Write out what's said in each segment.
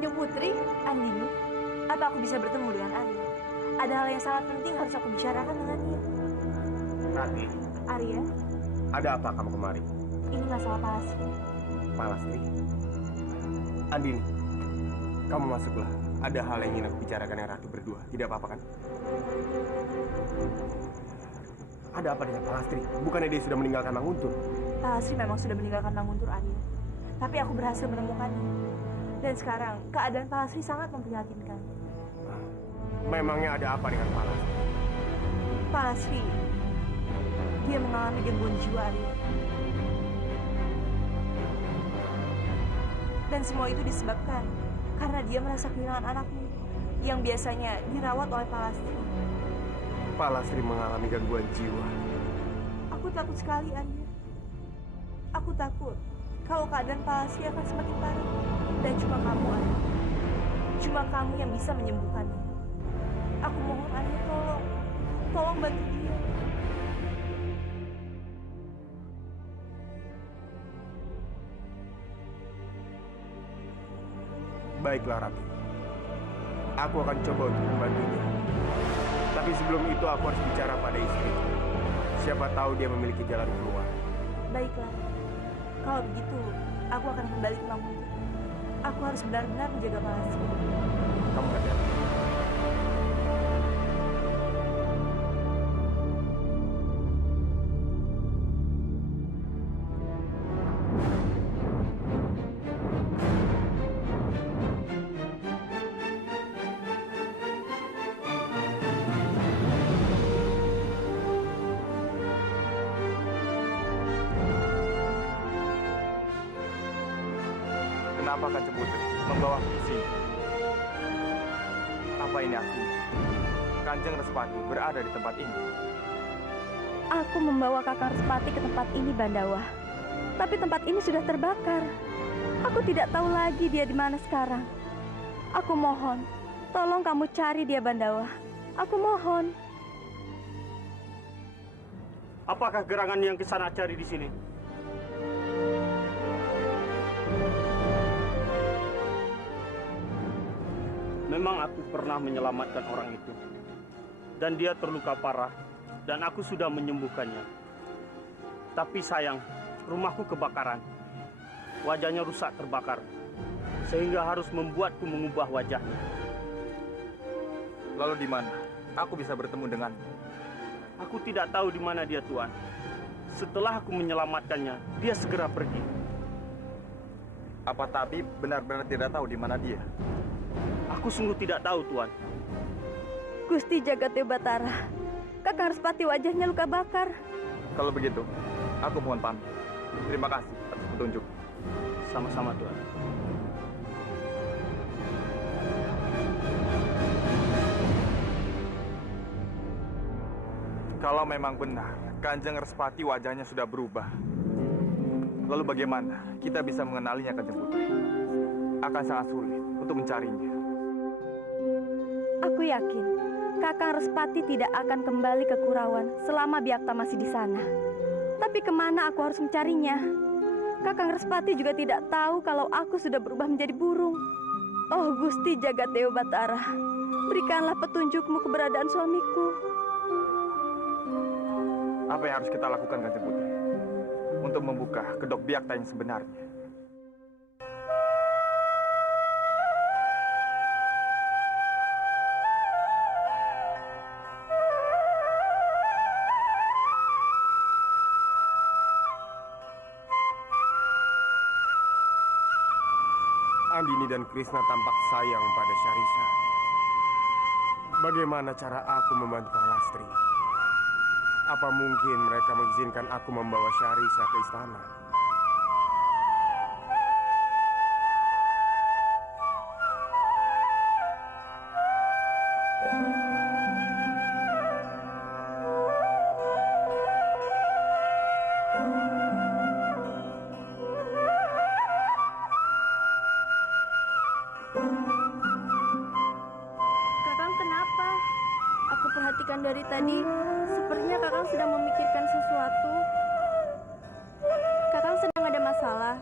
Kanjeng Putri, Andini, apa aku bisa bertemu dengan Arya? Ada hal yang sangat penting harus aku bicarakan dengannya. Rati, Arya, ada apa kamu kemari? ini masalah Palastri. Palastri? Andini, kamu masuklah. Ada hal yang ingin aku bicarakan dengan Ratu berdua. Tidak apa-apa kan? Ada apa dengan Palastri? Bukannya dia sudah meninggalkan Manguntur? Palastri memang sudah meninggalkan Manguntur, Arya. Tapi aku berhasil menemukannya. Dan sekarang, keadaan Palastri sangat memprihatinkan. Memangnya ada apa dengan Palastri? Palastri, dia mengalami gangguan jiwa, Arya. Dan semua itu disebabkan karena dia merasa kehilangan anaknya yang biasanya dirawat oleh Palastri. Palastri mengalami gangguan jiwa. Aku takut sekali, Arya. Aku takut kalau keadaan Palastri akan semakin parah. Dan cuma kamu, Arya. Cuma kamu yang bisa menyembuhkannya. Aku mohon, Arya, tolong. Tolong bantu dia. Baiklah, Rati. Aku akan coba untuk membantunya. Tapi sebelum itu aku harus bicara pada istriku. Siapa tahu dia memiliki jalan keluar. Baiklah. Kalau begitu, aku akan kembali ke Manguntur. Aku harus benar-benar menjaga Palastri. Kamu hati-hati. Kenapa Kanjeng Putri membawa aku ke sini? Apa ini artinya? Kanjeng Respati berada di tempat ini. Aku membawa Kakang Respati ke tempat ini, Bandawa. Tapi tempat ini sudah terbakar. Aku tidak tahu lagi dia di mana sekarang. Aku mohon, tolong kamu cari dia, Bandawa. Aku mohon. Apakah gerangan yang Kisana cari di sini? Memang aku pernah menyelamatkan orang itu. Dan dia terluka parah. Dan aku sudah menyembuhkannya. Tapi sayang, rumahku kebakaran. Wajahnya rusak terbakar. Sehingga harus membuatku mengubah wajahnya. Lalu di mana? Aku bisa bertemu denganmu. Aku tidak tahu di mana dia, Tuan. Setelah aku menyelamatkannya, dia segera pergi. Apa tabib benar-benar tidak tahu di mana dia? Aku sungguh tidak tahu, Tuan. Gusti Jagateu Batara, Kakang Respati wajahnya luka bakar. Kalau begitu, aku mohon pamit. Terima kasih atas petunjuk. Sama-sama, Tuan. Kalau memang benar, Kanjeng Respati wajahnya sudah berubah. Lalu bagaimana kita bisa mengenalinya, Kanjeng Putri? Akan sangat sulit untuk mencarinya. Aku yakin Kakang Respati tidak akan kembali ke Kurawan selama Biakta masih di sana. Tapi kemana aku harus mencarinya? Kakang Respati juga tidak tahu kalau aku sudah berubah menjadi burung. Oh Gusti Jagateu Batara, berikanlah petunjukmu keberadaan suamiku. Apa yang harus kita lakukan, Kanjeng Putri, untuk membuka kedok Biakta yang sebenarnya? Andini dan Krishna tampak sayang pada Syarisa. Bagaimana cara aku membantu Palastri? Apa mungkin mereka mengizinkan aku membawa Syarisa ke istana? Kakang kenapa? Aku perhatikan dari tadi, sepertinya Kakang sedang memikirkan sesuatu. Kakang sedang ada masalah.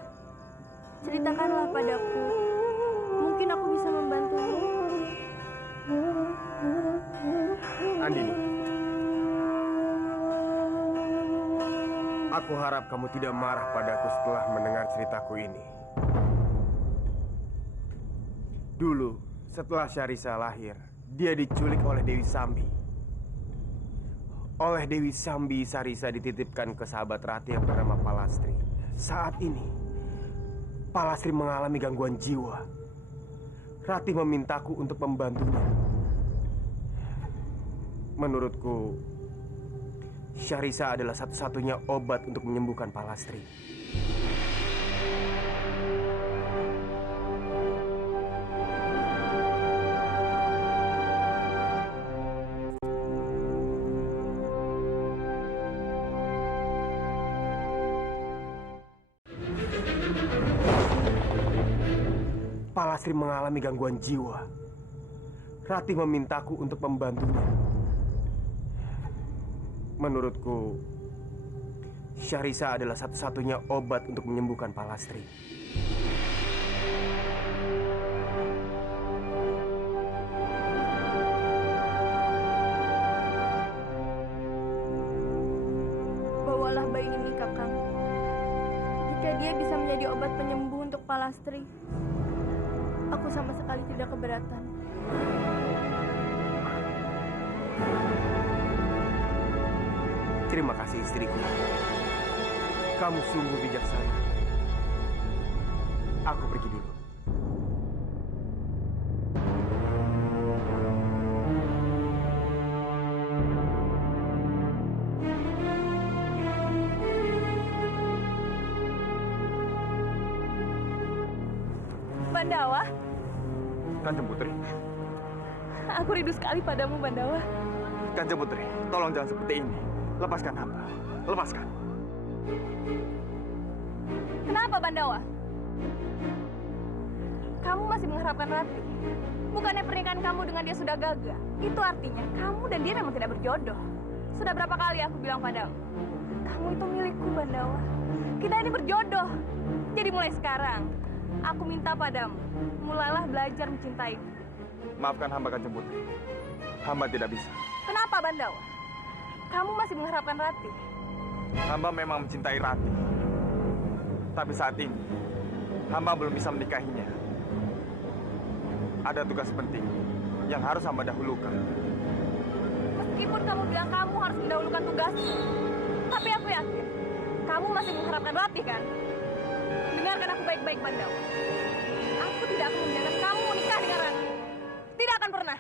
Ceritakanlah padaku. Mungkin aku Andini, aku harap kamu tidak marah padaku setelah mendengar ceritaku ini. Dulu, setelah Syarisa lahir, dia diculik oleh Dewi Sambi. Oleh Dewi Sambi, Syarisa dititipkan ke sahabat Rati yang bernama Palastri. Saat ini, Palastri mengalami gangguan jiwa. Rati memintaku untuk membantunya. Menurutku, Syarisa adalah satu-satunya obat untuk menyembuhkan Palastri. Palastri mengalami gangguan jiwa. Rati memintaku untuk membantunya. Menurutku, Syarisa adalah satu-satunya obat untuk menyembuhkan Palastri. Bawalah bayi ini, Kakang. Jika dia bisa menjadi obat penyembuh untuk Palastri, aku sama sekali tidak keberatan. Terima kasih istriku. Kamu sungguh bijaksana. Aku pergi dulu. Bandawa, Kanjeng Putri, aku rindu sekali padamu, Bandawa. Kanjeng Putri, tolong jangan seperti ini. Lepaskan hamba, lepaskan. Kenapa, Bandawa? Kamu masih mengharapkan Rati? Bukannya pernikahan kamu dengan dia sudah gagal? Itu artinya kamu dan dia memang tidak berjodoh. Sudah berapa kali aku bilang padamu? Kamu itu milikku, Bandawa. Kita ini berjodoh. Jadi mulai sekarang, aku minta padamu, mulailah belajar mencintaiku. Maafkan hamba, Kanjeng Putri. Hamba tidak bisa. Kenapa, Bandawa? Kamu masih mengharapkan Rati? Hamba memang mencintai Rati. Tapi saat ini, hamba belum bisa menikahinya. Ada tugas penting yang harus hamba dahulukan. Meskipun kamu bilang kamu harus mendahulukan tugasmu, tapi aku yakin kamu masih mengharapkan Rati, kan? Dengarkan aku baik-baik, Bandawa. Aku tidak akan membiarkan kamu menikah dengan Rati. Tidak akan pernah.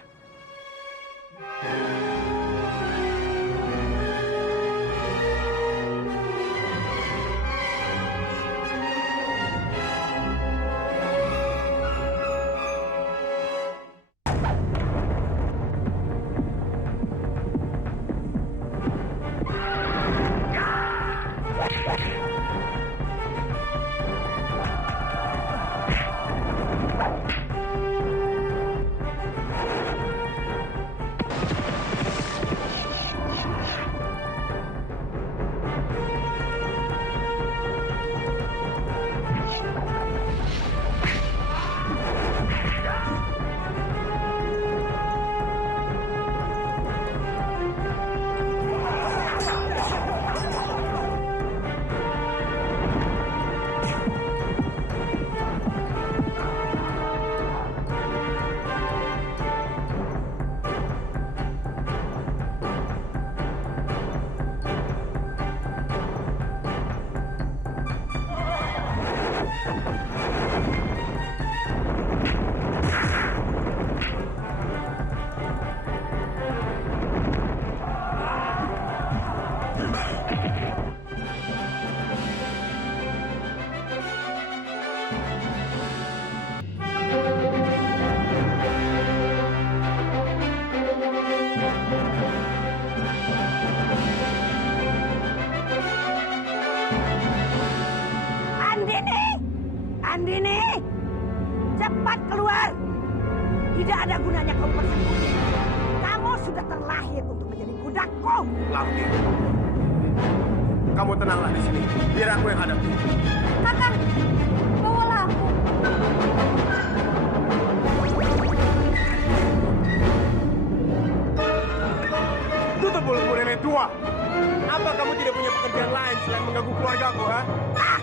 Andini, cepat keluar. Tidak ada gunanya kamu bersembunyi. Kamu sudah terlahir untuk menjadi budakku. Lampi, kamu tenanglah di sini. Biar aku yang hadapi. Kakang, bawalah aku.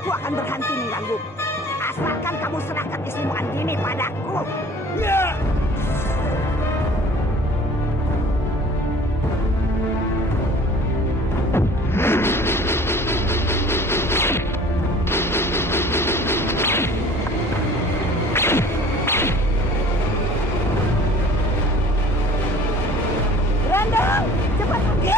aku akan berhenti mengganggu. Asalkan kamu serahkan istrimu Andini padaku. Randang, cepat pergi!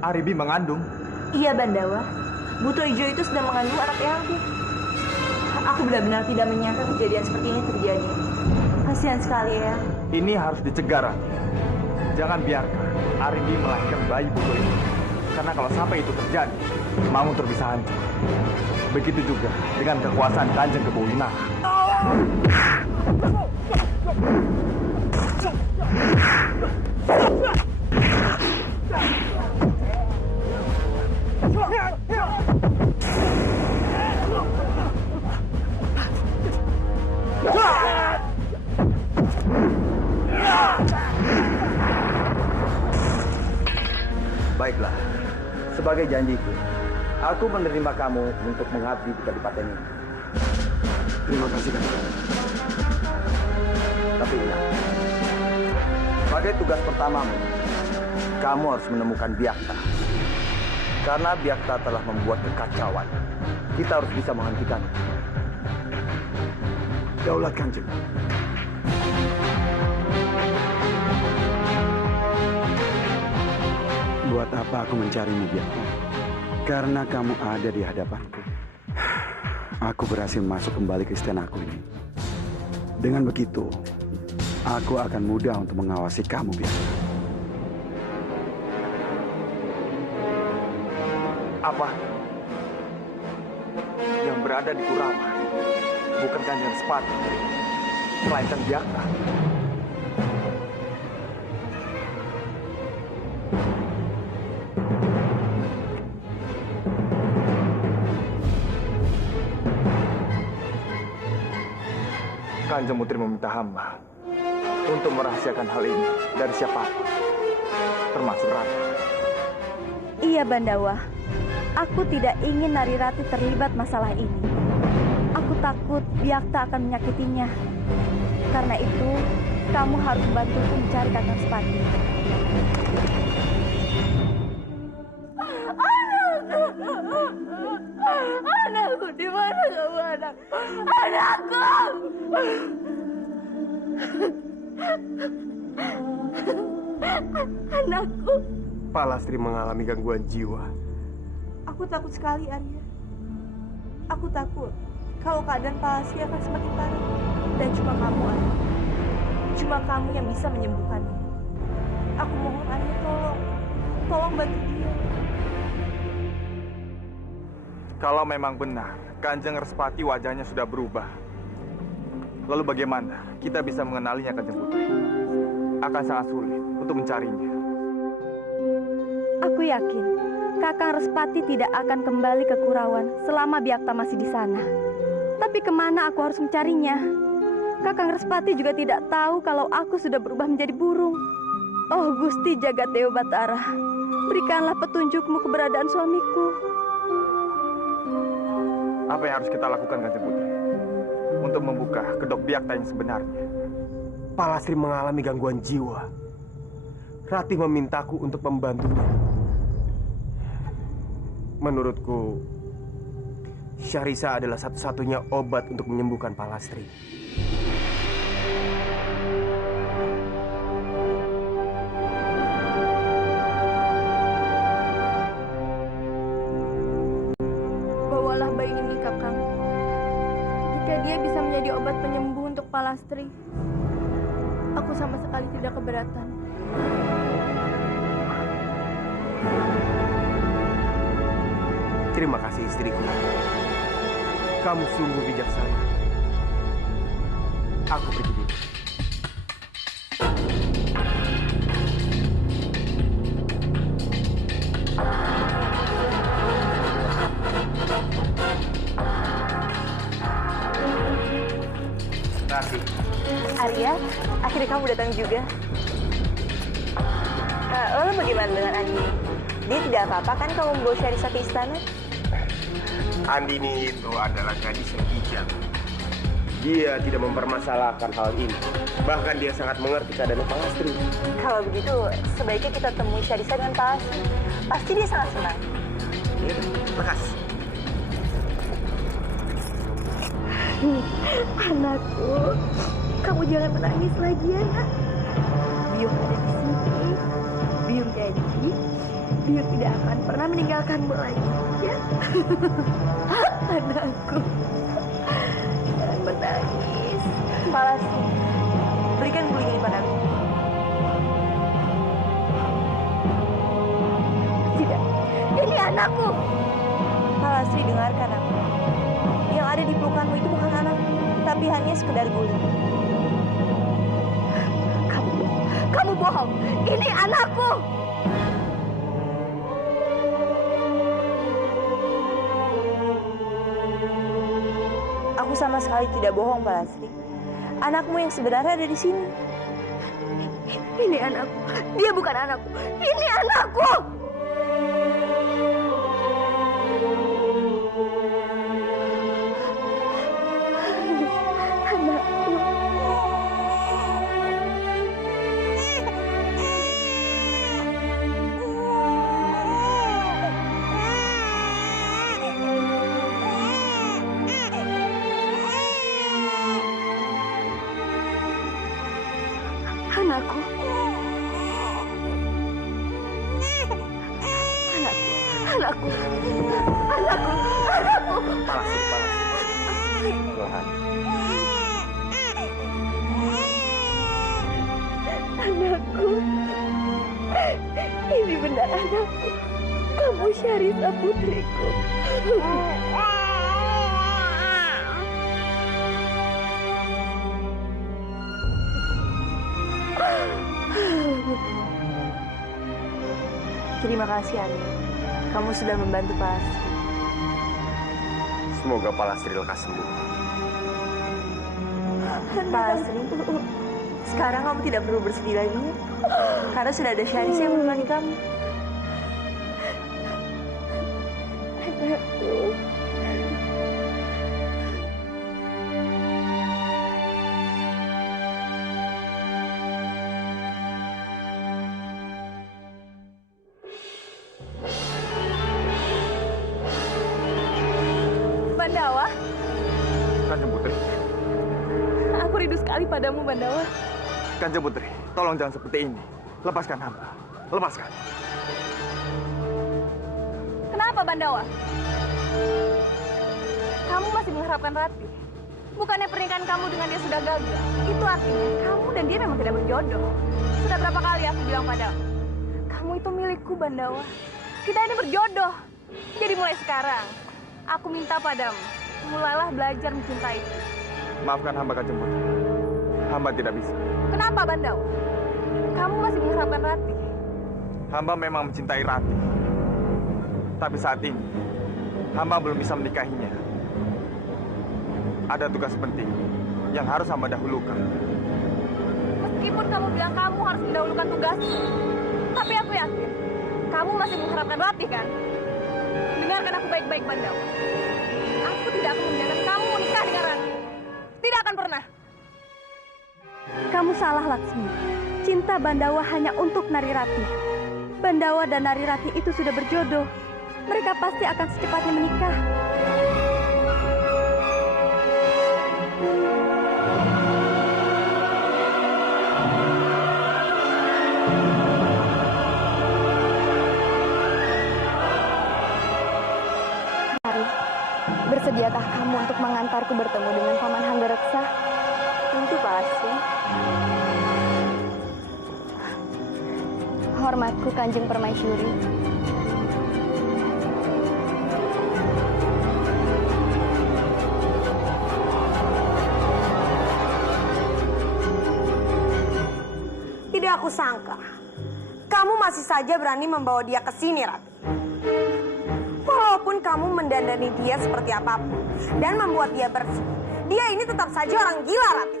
Aribi mengandung. Iya, Bandawa. Buto Ijo itu sedang mengandung anak Elbi. Aku benar-benar tidak menyangka kejadian seperti ini terjadi. Kasihan sekali ya. Ini harus dicegah, Rati. Jangan biarkan Aribi melahirkan bayi Buto ini. Karena kalau sampai itu terjadi, Manguntur bisa hancur. Begitu juga dengan kekuasaan Kanjeng Kebawinara. Baiklah, sebagai janjiku, aku menerima kamu untuk mengabdi di Kadipaten ini. Terima kasih, Kang. Tapi ingat, sebagai tugas pertamamu, kamu harus menemukan Byakta. Karena Byakta telah membuat kekacauan. Kita harus bisa menghentikan. Daulat Kanjeng. Buat apa aku mencarimu, Byakta? Karena kamu ada di hadapanku. Aku berhasil masuk kembali ke istanaku ini. Dengan begitu, aku akan mudah untuk mengawasi kamu, Byakta. Apa? Yang berada di Kurawa bukan Kanjeng Respati, melainkan Byakta. Kanjeng Mutri meminta hamba untuk merahasiakan hal ini dari siapapun, termasuk Rati. Iya, Bandawa. Aku tidak ingin Narirati terlibat masalah ini. Aku takut Byakta akan menyakitinya. Karena itu, kamu harus membantuku mencari Kakang Respati. Anakku, di mana kamu, anak? Anakku! Anakku. Palastri mengalami gangguan jiwa. Aku takut sekali, Arya. Aku takut kalau keadaan Palastri akan semakin parah. Dan cuma kamu, Arya. Cuma kamu yang bisa menyembuhkannya. Aku mohon, Arya, tolong bantu dia. Kalau memang benar, Kanjeng Respati wajahnya sudah berubah. Lalu bagaimana kita bisa mengenalinya, Kanjeng Putri? Akan sangat sulit untuk mencarinya. Aku yakin Kakang Respati tidak akan kembali ke Kurawan selama Byakta masih di sana. Tapi kemana aku harus mencarinya? Kakang Respati juga tidak tahu kalau aku sudah berubah menjadi burung. Oh Gusti Jagat Dewa Batara, berikanlah petunjukmu keberadaan suamiku. Apa yang harus kita lakukan, Kanjeng Putri? Untuk membuka kedok Byakta yang sebenarnya. Palastri mengalami gangguan jiwa. Ratih memintaku untuk membantunya. Menurutku, Syarisa adalah satu-satunya obat untuk menyembuhkan Palastri. Bawalah bayi ini, Kakang. Jika dia bisa menjadi obat penyembuh untuk Palastri, aku sama sekali tidak keberatan. Terima kasih istriku. Kamu sungguh bijaksana. Aku pergi dulu. Rati, Arya, akhirnya kamu datang juga. Lalu bagaimana dengan Andi? Dia tidak apa-apa kan kalau membawa Syarisa ke istana? Andini itu adalah gadis yang bijak. Dia tidak mempermasalahkan hal ini. Bahkan dia sangat mengerti keadaan Pak Lastri. Kalau begitu, sebaiknya kita temui Syarisa dengan Pak Lastri. Pasti dia sangat senang. Ya, makasih. Anakku, kamu jangan menangis lagi ya, nak. Biung ada di sini. Biung janji, Biung tidak akan pernah meninggalkanmu lagi, ya. Anakku, jangan menangis. Pak Lastri, berikan guling ini padaku. Tidak, ini anakku. Pak Lastri, dengarkan aku. Yang ada di pelukanmu itu bukan anakku, tapi hanya sekedar guling. Kamu bohong. Ini anakku. Aku sama sekali tidak bohong, Pak Lastri. Anakmu yang sebenarnya ada di sini. Ini anakku. Dia bukan anakku. Ini anakku. Anakku. Anakku. Anakku. Anakku. Palastri. Perlahan. Anakku. Ini benar anakku. Kamu Syarisa putriku. Terima kasih, Andi. Kamu sudah membantu Pak Lastri. Semoga Pak Lastri lekas sembuh. Pak Lastri, sekarang kamu tidak perlu bersedih lagi, ya? Karena sudah ada Syarisa yang menemani kamu. Anakku. Bandawa, Kanjeng Putri, aku rindu sekali padamu, Bandawa. Kanjeng Putri, tolong jangan seperti ini. Lepaskan hamba. Lepaskan. Kenapa, Bandawa? Kamu masih mengharapkan Rati? Bukannya pernikahan kamu dengan dia sudah gagal? Itu artinya kamu dan dia memang tidak berjodoh. Sudah berapa kali aku bilang padamu? Kamu itu milikku, Bandawa. Kita ini berjodoh. Jadi mulai sekarang, aku minta padamu, mulailah belajar mencintaiku. Maafkan hamba, Kanjeng Putri. Hamba tidak bisa. Kenapa, Bandawa? Kamu masih mengharapkan Rati? Hamba memang mencintai Rati. Tapi saat ini, hamba belum bisa menikahinya. Ada tugas penting yang harus hamba dahulukan. Meskipun kamu bilang kamu harus mendahulukan tugasmu, tapi aku yakin kamu masih mengharapkan Rati, kan? Dengarkan aku baik-baik, Bandawa. Aku tidak akan membiarkan kamu menikah dengan Rati. Tidak akan pernah. Kamu salah, Laksmi. Cinta Bandawa hanya untuk Nari Rati. Bandawa dan Nari Rati itu sudah berjodoh. Mereka pasti akan secepatnya menikah. Nari, bersediakah kamu untuk mengantarku bertemu dengan Paman Hanggareksa? Tentu, Pak Lastri. Hormatku, Kanjeng Permaisuri. Tidak aku sangka, kamu masih saja berani membawa dia ke sini, Rati. Walaupun kamu mendandani dia seperti apapun dan membuat dia bersih, dia ini tetap saja orang gila, Rati.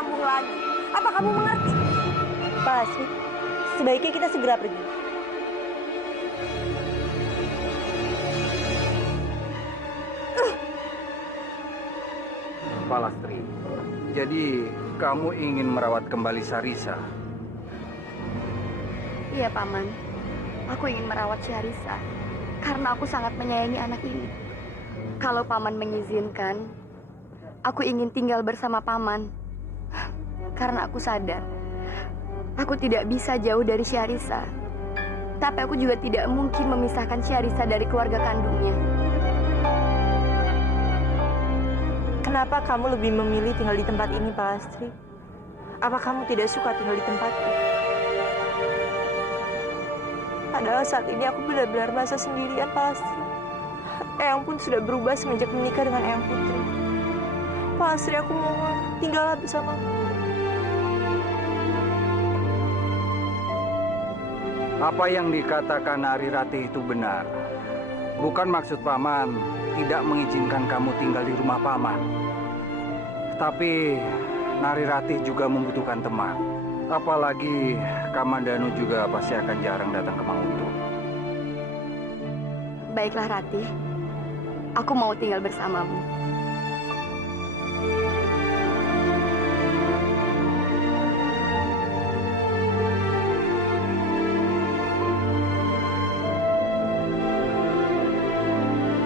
kambuh lagi. Apa kamu mengerti? Pak Lasri, sebaiknya kita segera pergi. Palastri, jadi kamu ingin merawat kembali Sarisa? Iya, Paman. Aku ingin merawat Syarisa karena aku sangat menyayangi anak ini. Kalau Paman mengizinkan, aku ingin tinggal bersama Paman. Karena aku sadar, aku tidak bisa jauh dari Syarisa. Tapi aku juga tidak mungkin memisahkan Syarisa dari keluarga kandungnya. Kenapa kamu lebih memilih tinggal di tempat ini, Palastri? Apa kamu tidak suka tinggal di tempatku? Padahal saat ini aku benar-benar merasa sendirian, Palastri. Eyang pun sudah berubah semenjak menikah dengan Eyang Putri. Palastri, aku mohon, tinggallah bersamaku. Apa yang dikatakan Nari Ratih itu benar. Bukan maksud Paman tidak mengizinkan kamu tinggal di rumah Paman. Tapi Nari Ratih juga membutuhkan teman. Apalagi Kamandanu juga pasti akan jarang datang ke Manguntu. Baiklah, Ratih. Aku mau tinggal bersamamu.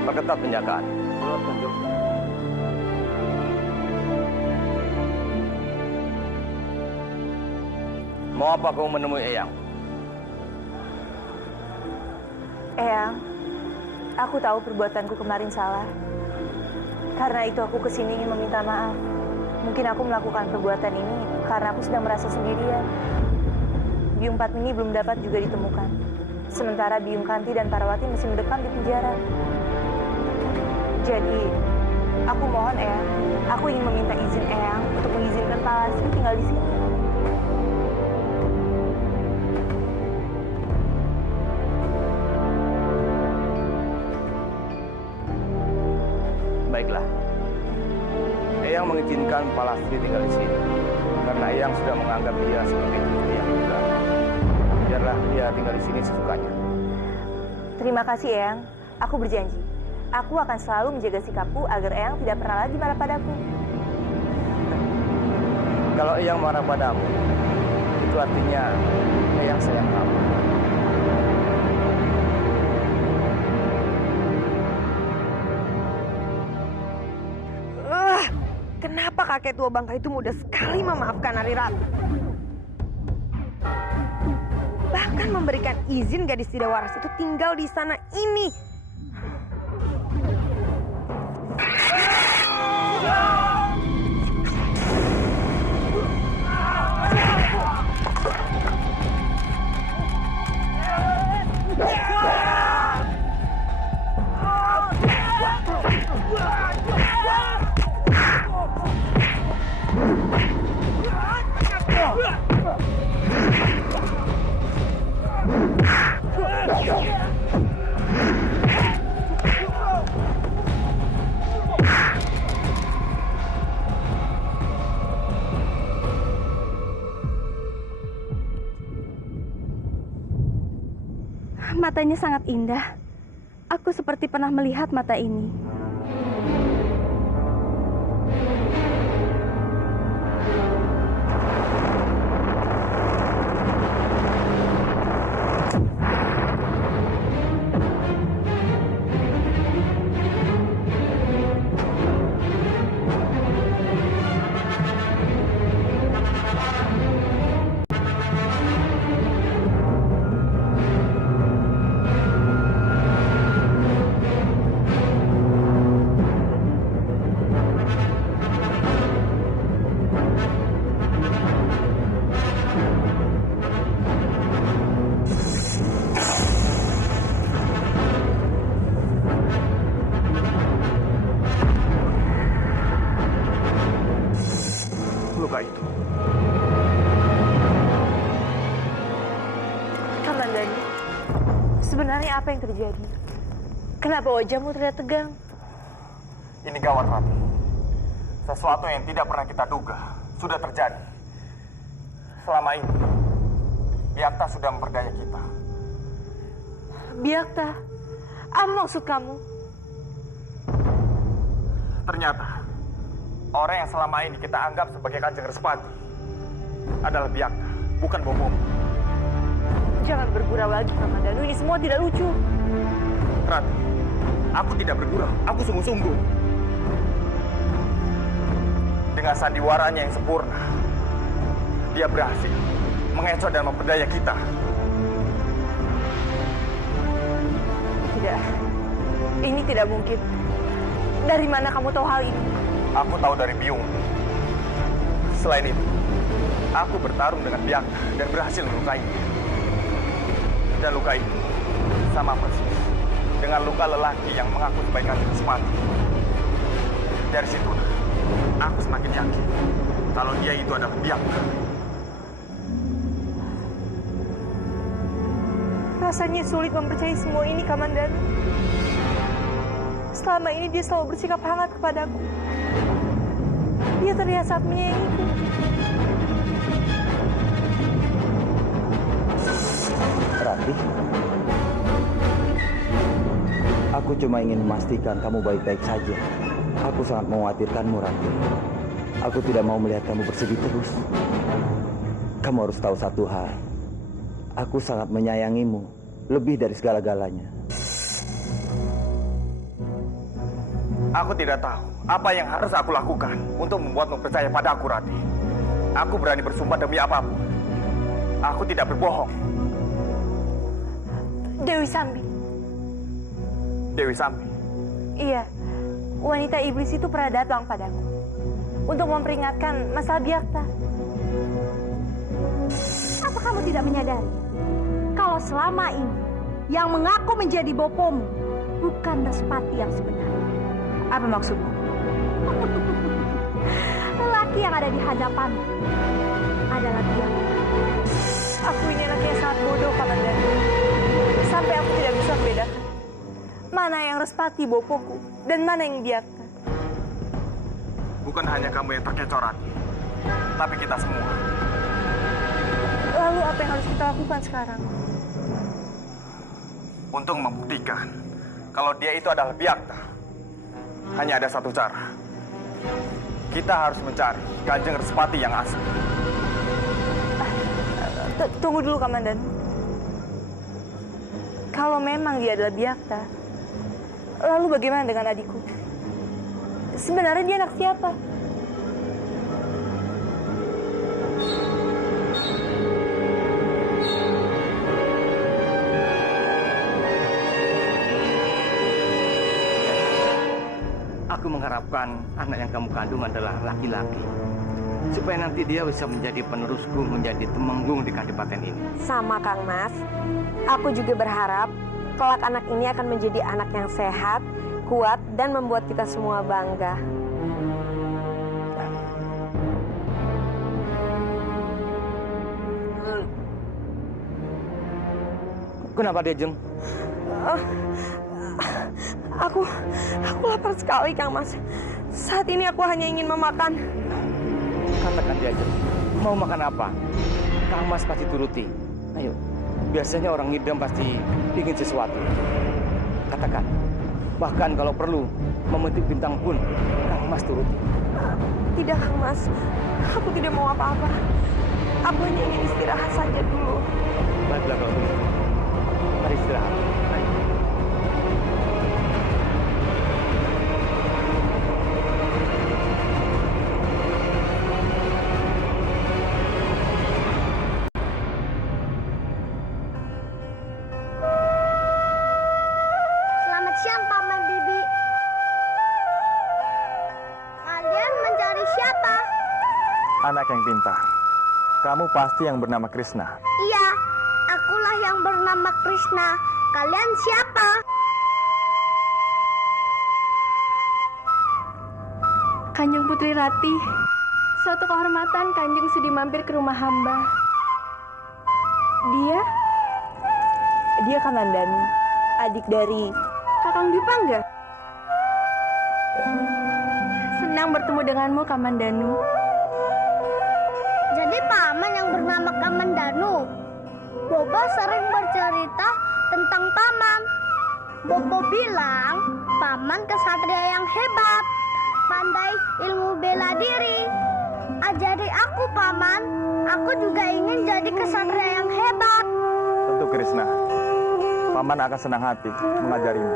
Perketat penjagaan. Mau apa kamu menemui Eyang? Eyang, aku tahu perbuatanku kemarin salah. Karena itu aku kesini ingin meminta maaf. Mungkin aku melakukan perbuatan ini karena aku sedang merasa sendirian. Biung Padmini belum dapat juga ditemukan. Sementara Biung Kanti dan Parawati masih mendekam di penjara. Jadi, aku mohon Eyang, aku ingin meminta izin Eyang untuk mengizinkan Pak Lasri tinggal di sini. Baiklah. Eyang mengizinkan Palastri tinggal di sini karena Eyang sudah menganggap dia sebagai istri yang juga. Biarlah dia tinggal di sini sesukanya. Terima kasih Eyang, aku berjanji. Aku akan selalu menjaga sikapku agar Eyang tidak pernah lagi marah padaku. Kalau Eyang marah padamu, itu artinya Eyang sayang kamu. Kenapa kakek tua bangka itu mudah sekali memaafkan Nari Ratih? Bahkan memberikan izin gadis tidak waras itu tinggal di sana ini. Matanya sangat indah. Aku seperti pernah melihat mata ini. Luka itu. Kamandanu, sebenarnya apa yang terjadi? Kenapa wajahmu terlihat tegang? Ini gawat, Ratih. Sesuatu yang tidak pernah kita duga sudah terjadi. Selama ini, Biakta sudah memperdaya kita. Biakta, apa maksud kamu? Ternyata, orang yang selama ini kita anggap sebagai Kanjeng Respati adalah Biakta, bukan Bobo. Jangan bergurau lagi, Kamandanu. Ini semua tidak lucu. Rati, aku tidak bergurau. Aku sungguh-sungguh. Dengan sandiwaranya yang sempurna, dia berhasil mengecoh dan memperdaya kita. Tidak, ini tidak mungkin. Dari mana kamu tahu hal ini? Aku tahu dari Biung. Selain itu, aku bertarung dengan Biakta dan berhasil melukainya. Dan luka itu sama persis dengan luka lelaki yang mengaku sebagai Kanjeng Respati. Dari situ, aku semakin yakin kalau dia itu adalah Biakta. Rasanya sulit mempercayai semua ini, Kamandanu. Selama ini dia selalu bersikap hangat kepadaku. Dia terlihat sangat menyayangiku. Rati, aku cuma ingin memastikan kamu baik-baik saja. Aku sangat mengkhawatirkanmu, Rati. Aku tidak mau melihat kamu bersedih terus. Kamu harus tahu satu hal. Aku sangat menyayangimu, lebih dari segala-galanya. Aku tidak tahu apa yang harus aku lakukan untuk membuatmu percaya padaku, Rati. Aku berani bersumpah demi apapun. Aku tidak berbohong. Dewi Sambi. Dewi Sambi? Iya, wanita iblis itu pernah datang padaku untuk memperingatkan masalah Biakta. Apa kamu tidak menyadari kalau selama ini yang mengaku menjadi bopomu bukan Respati yang sebenarnya? Apa maksudmu? Lelaki yang ada di hadapanmu adalah dia. Aku ini laki yang sangat bodoh, Kamandanu. Sampai aku tidak bisa membedakan mana yang Respati bopoku dan mana yang Biakta. Bukan hanya kamu yang terkecoh, Rati, tapi kita semua. Lalu apa yang harus kita lakukan sekarang? Untuk membuktikan kalau dia itu adalah Biakta, hanya ada satu cara. Kita harus mencari Kanjeng Respati yang asli. Tunggu dulu, Kamandanu. Kalau memang dia adalah Biakta, lalu bagaimana dengan adikku? Sebenarnya dia anak siapa? Aku mengharapkan anak yang kamu kandung adalah laki-laki. Supaya nanti dia bisa menjadi penerusku, menjadi temenggung di kadipaten ini. Sama Kang Mas, aku juga berharap kelak anak ini akan menjadi anak yang sehat, kuat, dan membuat kita semua bangga. Kenapa dia, Jeng? Aku lapar sekali, Kang Mas. Saat ini aku hanya ingin memakan. Katakan dia, Jeng. Mau makan apa? Kang Mas pasti turuti. Ayo. Biasanya orang ngidam pasti ingin sesuatu. Katakan. Bahkan kalau perlu, memetik bintang pun Kang Mas turuti. Tidak, Kang Mas. Aku tidak mau apa-apa. Aku hanya ingin istirahat saja dulu. Baiklah kalau begitu. Mari istirahat. Ayo. Selamat siang, Paman Bibi. Kalian mencari siapa? Anak yang pintar. Kamu pasti yang bernama Krishna. Iya, akulah yang bernama Krishna. Kalian siapa? Kanjeng Putri Rati, suatu kehormatan Kanjeng sudi mampir ke rumah hamba. Dia Kamandanu, adik dari Kakang Dipangga. Senang bertemu denganmu, Kamandanu. Jadi paman yang bernama Kamandanu. Bobo sering bercerita tentang paman. Bobo bilang paman kesatria yang hebat, pandai ilmu bela diri. Ajari aku paman, aku juga ingin jadi kesatria yang hebat. Tentu Krishna, paman akan senang hati mengajarimu.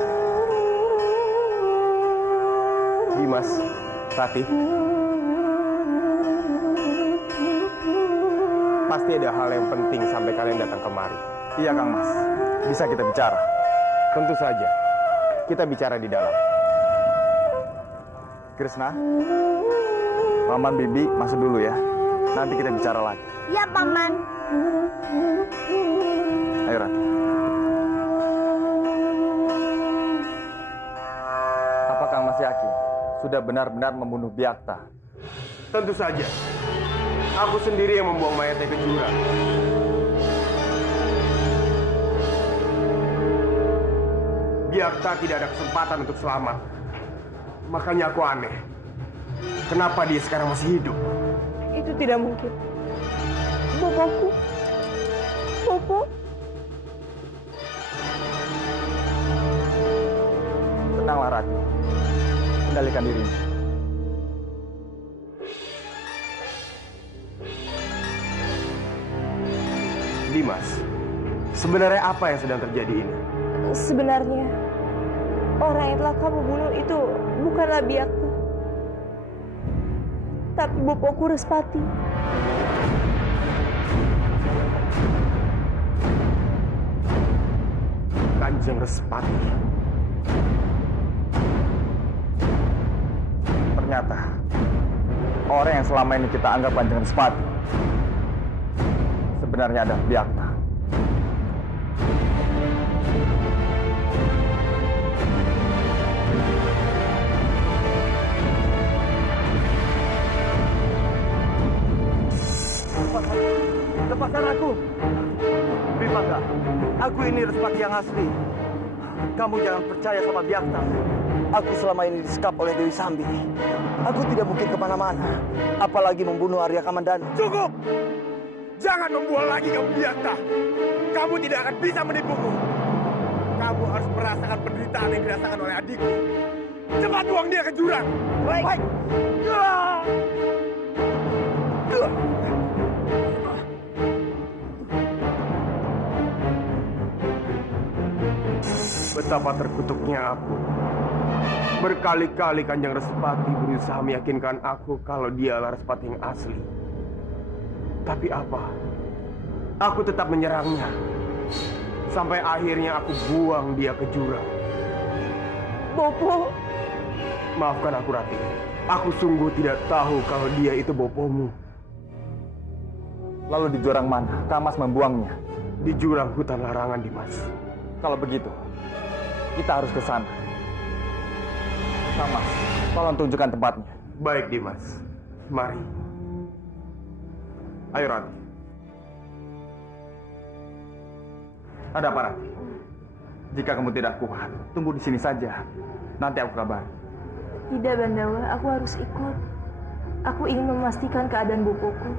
Dimas, Ratih, pasti ada hal yang penting sampai kalian datang kemari. Iya Kang Mas, bisa kita bicara? Tentu saja, kita bicara di dalam. Krishna, Paman Bibi masuk dulu ya. Nanti kita bicara lagi. Ya paman. Ayo Ratih. Apa Kang Mas yakin sudah benar-benar membunuh Byakta? Tentu saja. Aku sendiri yang membuang mayatnya ke jurang. Byakta tidak ada kesempatan untuk selamat. Makanya aku aneh. Kenapa dia sekarang masih hidup? Itu tidak mungkin. Boboku. Bobo. Tenanglah Ratih. Kendalikan dirimu. Dimas, sebenarnya apa yang sedang terjadi ini? Sebenarnya, orang yang telah kamu bunuh itu bukanlah Byakta, tapi bopoku Respati. Kanjeng Respati. Ternyata, orang yang selama ini kita anggap Kanjeng Respati sebenarnya adalah Byakta. Lepaskan aku. Bimangga, aku ini Respati yang asli. Kamu jangan percaya sama Byakta. Aku selama ini disekap oleh Dewi Sambi. Aku tidak mungkin kemana-mana, apalagi membunuh Arya Kamandanu. Cukup! Jangan membual lagi kamu Byakta. Kamu tidak akan bisa menipuku. Kamu harus merasakan penderitaan yang dirasakan oleh adikku. Cepat buang dia ke jurang. Baik. Betapa terkutuknya aku. Berkali-kali Kanjeng Respati berusaha meyakinkan aku kalau dia adalah Respati yang asli. Tapi apa? Aku tetap menyerangnya. Sampai akhirnya aku buang dia ke jurang. Bopo. Maafkan aku, Ratih. Aku sungguh tidak tahu kalau dia itu bopomu. Lalu di jurang mana Kang Mas membuangnya? Di jurang hutan larangan, Dimas. Kalau begitu, kita harus ke sana. Kang Mas, tolong tunjukkan tempatnya. Baik, Dimas. Mari. Ayo, Ratih. Ada apa, Ratih? Jika kamu tidak kuat, tunggu di sini saja. Nanti aku kabari. Tidak, Bandawa. Aku harus ikut. Aku ingin memastikan keadaan bopoku.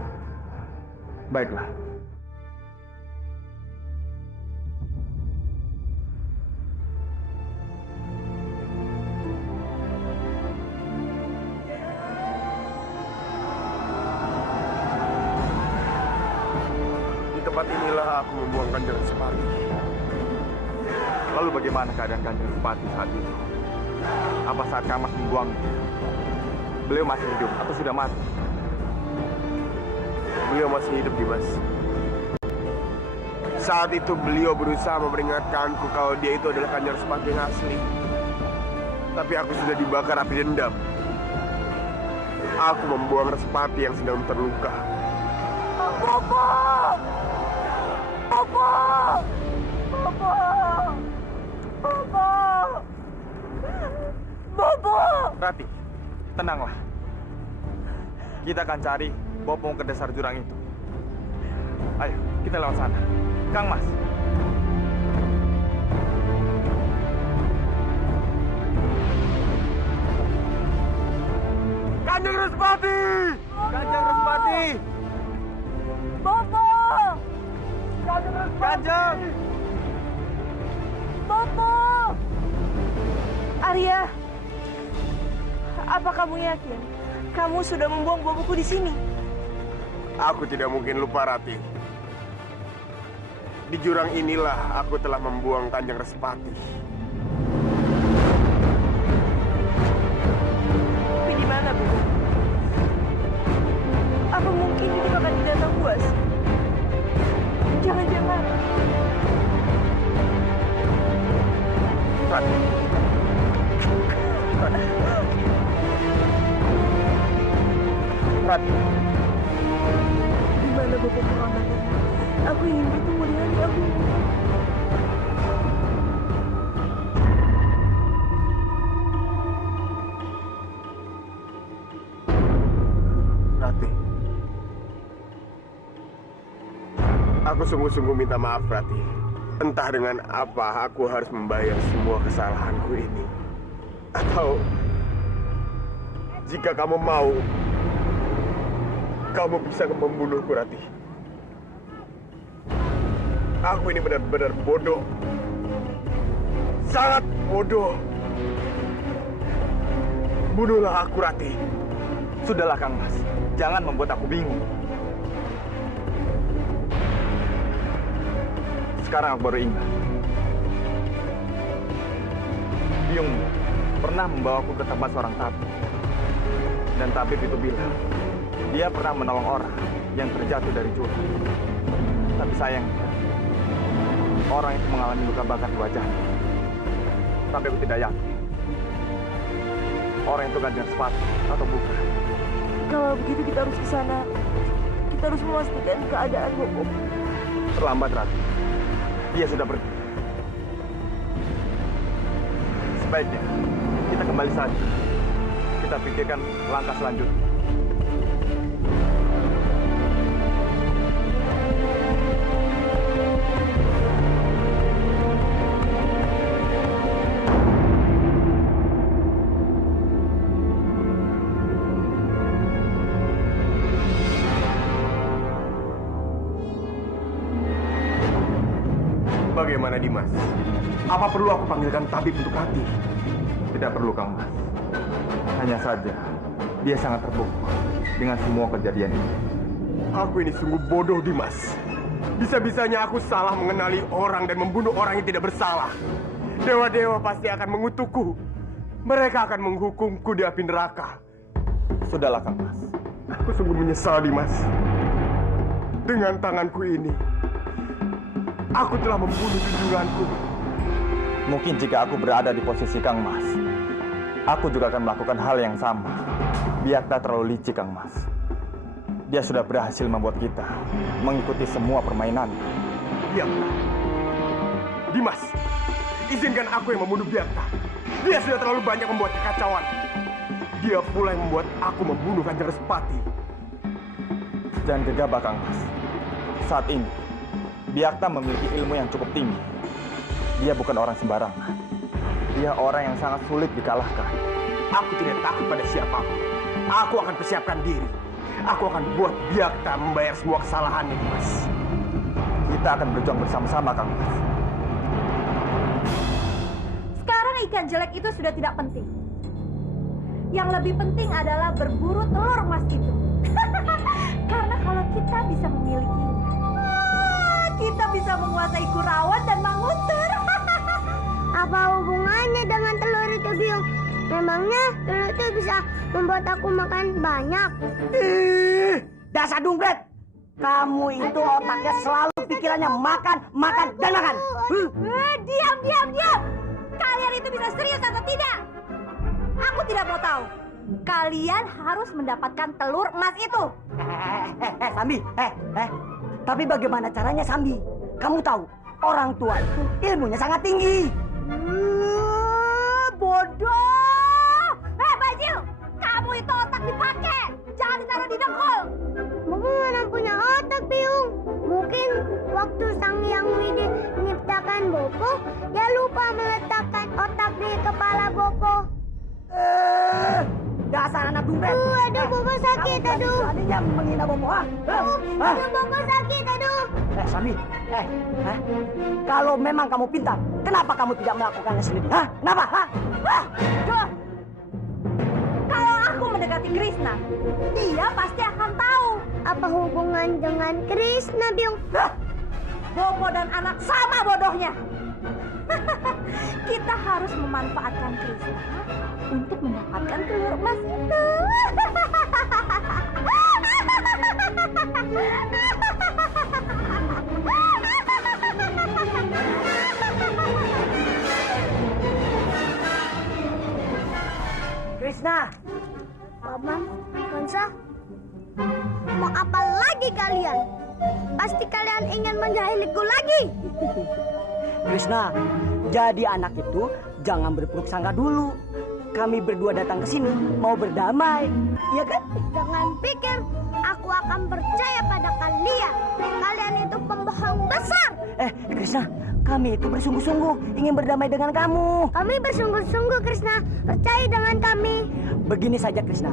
Baiklah. Di tempat inilah aku membuang Kanjeng Respati. Lalu bagaimana keadaan Kanjeng Respati saat itu? Apa saat Kang Mas membuangnya? Beliau masih hidup atau sudah mati? Beliau masih hidup, Dimas. Saat itu beliau berusaha memperingatkanku kalau dia itu adalah Kanjeng Respati yang asli. Tapi aku sudah dibakar api dendam. Aku membuang Respati yang sedang terluka. Bobo! Bobo! Bobo! Bobo! Bobo! Ratih, tenanglah. Kita akan cari Bopong ke dasar jurang itu. Ayo, kita lewat sana. Kang Mas. Kanjeng Respati! Kanjeng Respati! yakin kamu sudah membuang boboku di sini? Aku tidak mungkin lupa, Rati. Di jurang inilah aku telah membuang Kanjeng Respati. Tapi di mana, Bu? Apa mungkin itu akan datang buas? Jangan-jangan. Rati. Rati. Di mana Bapak Muhammad? Aku ingin bertemu dengan kamu. Rati. Aku sungguh-sungguh minta maaf, Rati. Entah dengan apa aku harus membayar semua kesalahanku ini. Atau jika kamu mau, kamu bisa membunuhku, Rati. Aku ini benar-benar bodoh. Sangat bodoh. Bunuhlah aku, Rati. Sudahlah, Kang Mas. Jangan membuat aku bingung. Sekarang aku baru ingat. Biung pernah membawaku ke tempat seorang tabib. Dan tabib itu bilang, dia pernah menolong orang yang terjatuh dari jurang. Tapi sayangnya, orang itu mengalami luka bakar di wajahnya. Tapi aku tidak yakin. Orang itu Kanjeng Respati atau bukan. Kalau begitu kita harus ke sana. Kita harus memastikan keadaan Bobo. Terlambat, Rati. Dia sudah pergi. Sebaiknya kita kembali saja. Kita pikirkan langkah selanjutnya. Bagaimana, Dimas? Apa perlu aku panggilkan tabib untuk Rati? Tidak perlu, Kang Mas. Hanya saja, dia sangat terpukul dengan semua kejadian ini. Aku ini sungguh bodoh, Dimas. Bisa-bisanya aku salah mengenali orang dan membunuh orang yang tidak bersalah. Dewa-dewa pasti akan mengutukku. Mereka akan menghukumku di api neraka. Sudahlah, Kang Mas. Aku sungguh menyesal, Dimas. Dengan tanganku ini, aku telah membunuh junjunganku. Mungkin jika aku berada di posisi Kang Mas, aku juga akan melakukan hal yang sama. Biakta terlalu licik, Kang Mas. Dia sudah berhasil membuat kita mengikuti semua permainan. Biakta. Dimas, izinkan aku yang membunuh Biakta. Dia sudah terlalu banyak membuat kekacauan. Dia pula yang membuat aku membunuh Kanjeng Respati. Jangan gegabah, Kang Mas. Saat ini, Biakta memiliki ilmu yang cukup tinggi. Dia bukan orang sembarangan. Dia orang yang sangat sulit dikalahkan. Aku tidak takut pada siapapun. Aku akan persiapkan diri. Aku akan buat Biakta membayar semua kesalahannya, Mas. Kita akan berjuang bersama-sama, Kang Mas. Sekarang ikan jelek itu sudah tidak penting. Yang lebih penting adalah berburu telur emas itu. Karena kalau kita bisa memilikinya, kita bisa menguasai Kurawan dan Manguntur. Apa hubungannya dengan telur itu, Biung? Memangnya telur itu bisa membuat aku makan banyak? Dasar Dumbret! Kamu itu otaknya selalu pikirannya makan, makan, dan makan. Diam! Kalian itu bisa serius atau tidak? Aku tidak mau tahu. Kalian harus mendapatkan telur emas itu. Sambi, tapi bagaimana caranya, Sambi? Kamu tahu, orang tua itu ilmunya sangat tinggi. Bodoh! Bajil! Kamu itu otak dipakai. Jangan ditaruh di dengkul. Bobo mana punya otak, Biung? Mungkin waktu Sang Hyang Widi menciptakan Bobo, dia lupa meletakkan otak di kepala Bobo. Dasar anak Dumbret. Aduh, Bobo sakit, aduh. Adanya menghina Bobo, ha? Aduh, Bobo sakit, aduh. Sambi, kalau memang kamu pintar, kenapa kamu tidak melakukannya sendiri? Hah? Kenapa? Kalau aku Krishna. Dia pasti akan tahu. Apa hubungan dengan Krishna, Byung? Bobo dan anak sama bodohnya. Kita harus memanfaatkan Krishna untuk mendapatkan telur emas itu. Krishna. Paman, Kansa, mau apa lagi kalian? Pasti kalian ingin menjahiliku lagi. Krishna, jadi anak itu jangan berpuruk sangka dulu. Kami berdua datang ke sini mau berdamai, ya kan? Jangan pikir aku akan percaya pada kalian. Kalian itu pembohong besar. Krishna, kami itu bersungguh-sungguh ingin berdamai dengan kamu. Kami bersungguh-sungguh, Krishna. Percaya dengan kami. Begini saja, Krishna.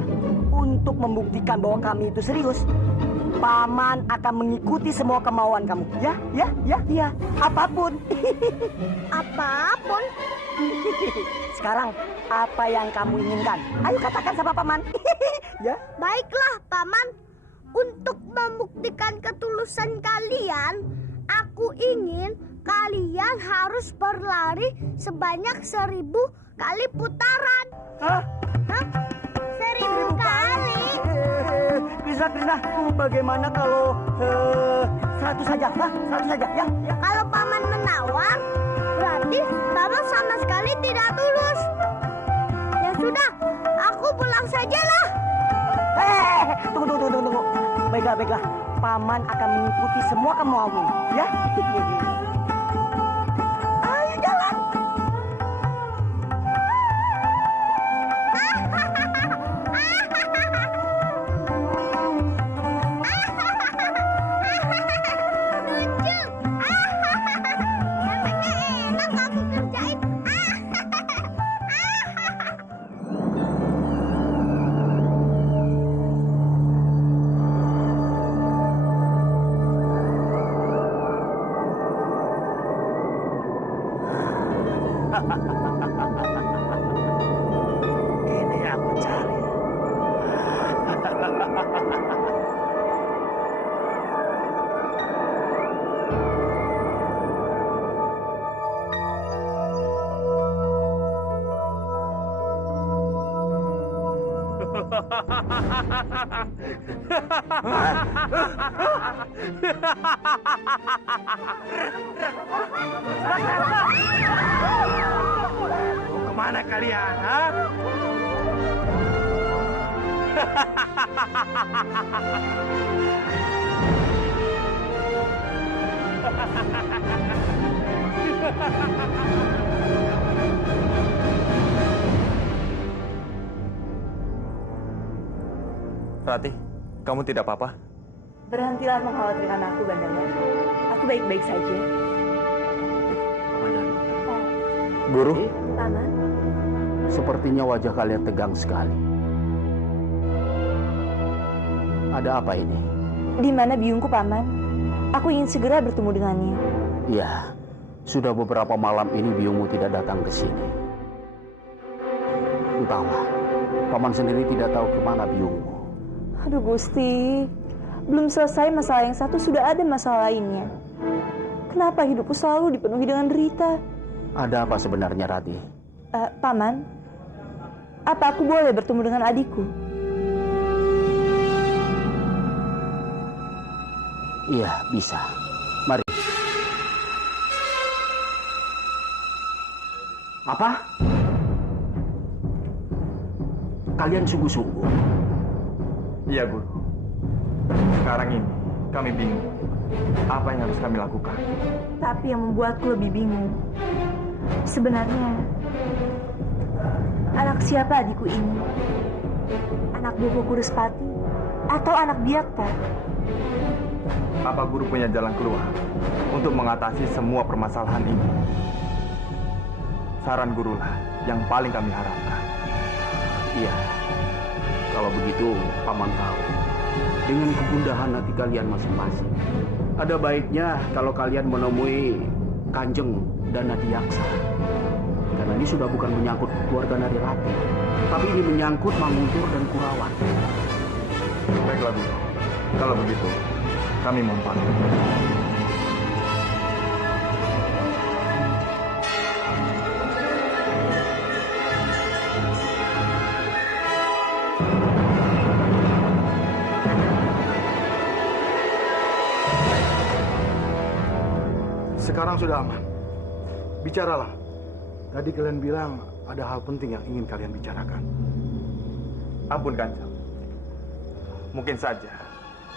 Untuk membuktikan bahwa kami itu serius, Paman akan mengikuti semua kemauan kamu. Ya. Apapun. Apapun? Sekarang, apa yang kamu inginkan? Ayo katakan sama Paman. Ya. Baiklah, Paman. Untuk membuktikan ketulusan kalian, aku ingin kalian harus berlari sebanyak 1000 kali putaran. Hah? 1000 kali? Krishna, bagaimana kalau 100 saja? 100 saja, ya? Kalau Paman menawar, berarti Paman sama sekali tidak tulus. Ya sudah, aku pulang sajalah. Tunggu. Baiklah. Paman akan mengikuti semua kemauanmu, ya? Ayo jalan. Lucu. Emangnya enak aku kerjain. Ini yang aku cari. Kemana kalian, ha? Ratih, kamu tidak apa-apa? Berhentilah mengkhawatirkan aku, Bandama. Aku baik-baik saja. Guru? Paman, Sepertinya wajah kalian tegang sekali. Ada apa ini? di mana biungku, Paman? Aku ingin segera bertemu dengannya. Ya, sudah beberapa malam ini biungmu tidak datang ke sini. Entahlah, Paman sendiri tidak tahu kemana biungmu. Aduh Gusti, belum selesai masalah yang satu sudah ada masalah lainnya. Kenapa hidupku selalu dipenuhi dengan derita? Ada apa sebenarnya, Rati? Paman, apa aku boleh bertemu dengan adikku? Iya, bisa. Mari. Apa? Kalian sungguh-sungguh? Iya, Guru. Sekarang ini kami bingung. Apa yang harus kami lakukan? Tapi yang membuatku lebih bingung, sebenarnya anak siapa adikku ini? Anak Bobo Kurespati atau anak Biakta? Apa Guru punya jalan keluar untuk mengatasi semua permasalahan ini? Saran Guru lah yang paling kami harapkan. Iya. Kalau begitu, Paman tahu. Dengan kegundahan hati kalian masing-masing, ada baiknya kalau kalian menemui Kanjeng Danadiyaksa. karena ini sudah bukan menyangkut keluarga Narirati, tapi ini menyangkut Manguntur dan Kurawan. Baiklah, Guru. Kalau begitu, kami mohon pamit. Sekarang sudah aman. Bicaralah. Tadi kalian bilang ada hal penting yang ingin kalian bicarakan. Ampun, Kanjeng. Mungkin saja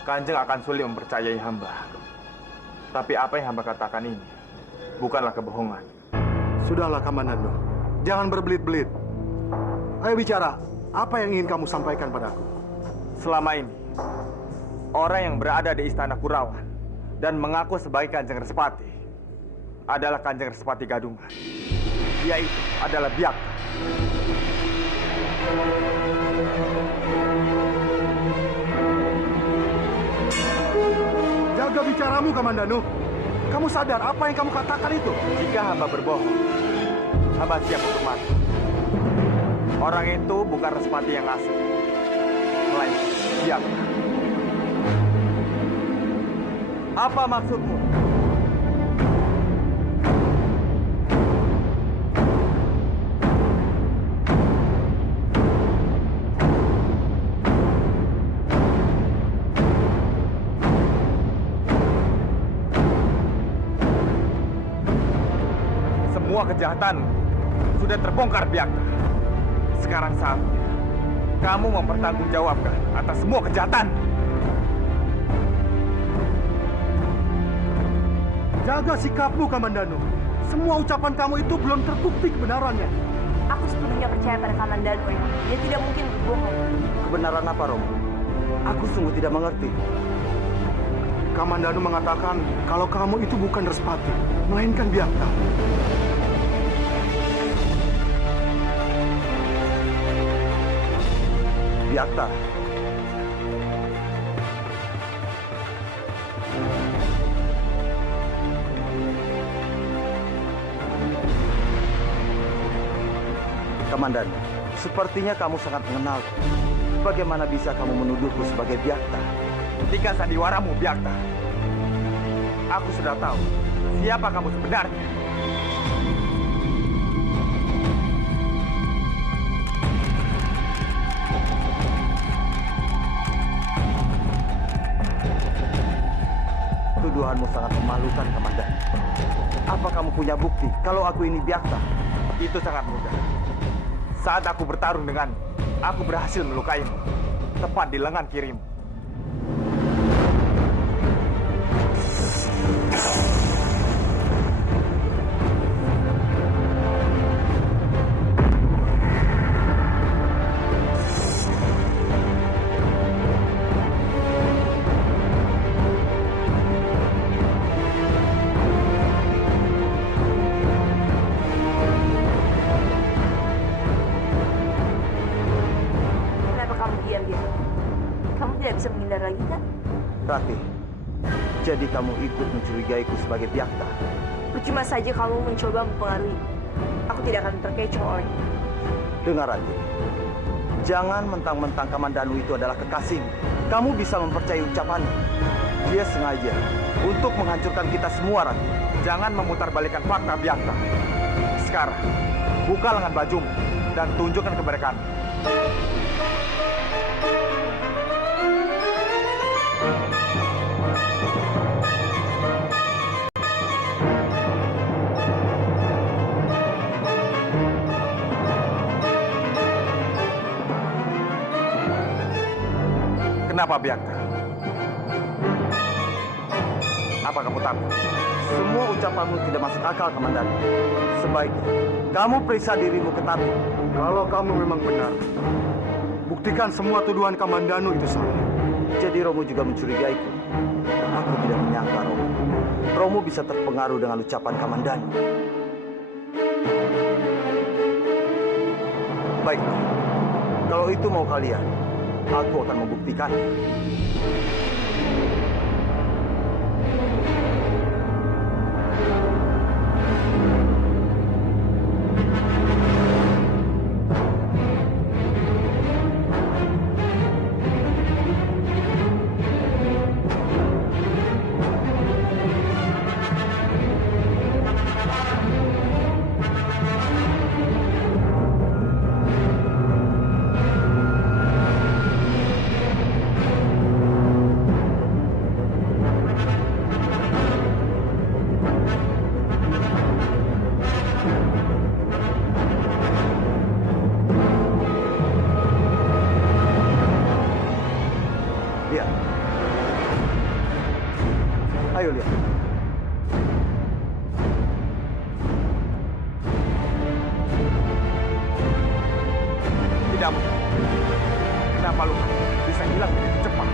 Kanjeng akan sulit mempercayai hamba. Tapi apa yang hamba katakan ini bukanlah kebohongan. Sudahlah, Kamandanu. Jangan berbelit-belit. Ayo bicara. Apa yang ingin kamu sampaikan padaku? Selama ini, orang yang berada di istana Kurawan dan mengaku sebagai Kanjeng Respati adalah Kanjeng Respati Gadungan. Dia itu adalah Byakta. Jaga bicaramu, Kamandanu. Kamu sadar apa yang kamu katakan itu? Jika hamba berbohong, hamba siap untuk mati. Orang itu bukan Respati yang asli, melainkan Byakta. Apa maksudmu? Semua kejahatanmu sudah terbongkar, Byakta. Sekarang saatnya kamu mempertanggungjawabkan atas semua kejahatan. Jaga sikapmu, Kamandanu. Semua ucapan kamu itu belum terbukti kebenarannya. Aku sepenuhnya percaya pada Kamandanu. Dia tidak mungkin berbohong. Kebenaran apa, Romo? Aku sungguh tidak mengerti. Kamandanu mengatakan kalau kamu itu bukan Respati, melainkan Byakta. Byakta. Kamandanu, sepertinya kamu sangat mengenalku. Bagaimana bisa kamu menuduhku sebagai Byakta? Hentikan sandiwaramu, Byakta. Aku sudah tahu siapa kamu sebenarnya. Tuduhanmu sangat memalukan, Kamandanu. Apa kamu punya bukti kalau aku ini Byakta? Itu sangat mudah. Saat aku bertarung denganmu, aku berhasil melukaimu, tepat di lengan kirimu. Bisa menghindar lagi, kan? Rati, jadi kamu ikut mencurigaiku sebagai Byakta? Percuma saja kamu mencoba mempengaruhi. Aku tidak akan terkecoh olehnya. Dengar, Rati. Jangan mentang-mentang Kamandanu itu adalah kekasihmu. Kamu bisa mempercayai ucapannya. Dia sengaja untuk menghancurkan kita semua, Rati. Jangan memutarbalikkan fakta, Byakta. Sekarang, buka lengan bajumu dan tunjukkan kepada kami. Kenapa, Byakta? Apa kamu takut? Semua ucapanmu tidak masuk akal, Kamandanu. Sebaiknya kamu periksa dirimu ke tabib. Kalau kamu memang benar, buktikan semua tuduhan Kamandanu itu salah. Jadi Romo juga mencurigaiku. Aku tidak menyangka, Romo. Romo bisa terpengaruh dengan ucapan Kamandanu. Baik, kalau itu mau kalian, aku akan membuktikan. Ayo lihat. Tidak mungkin. Kenapa luka bisa hilang begitu cepat?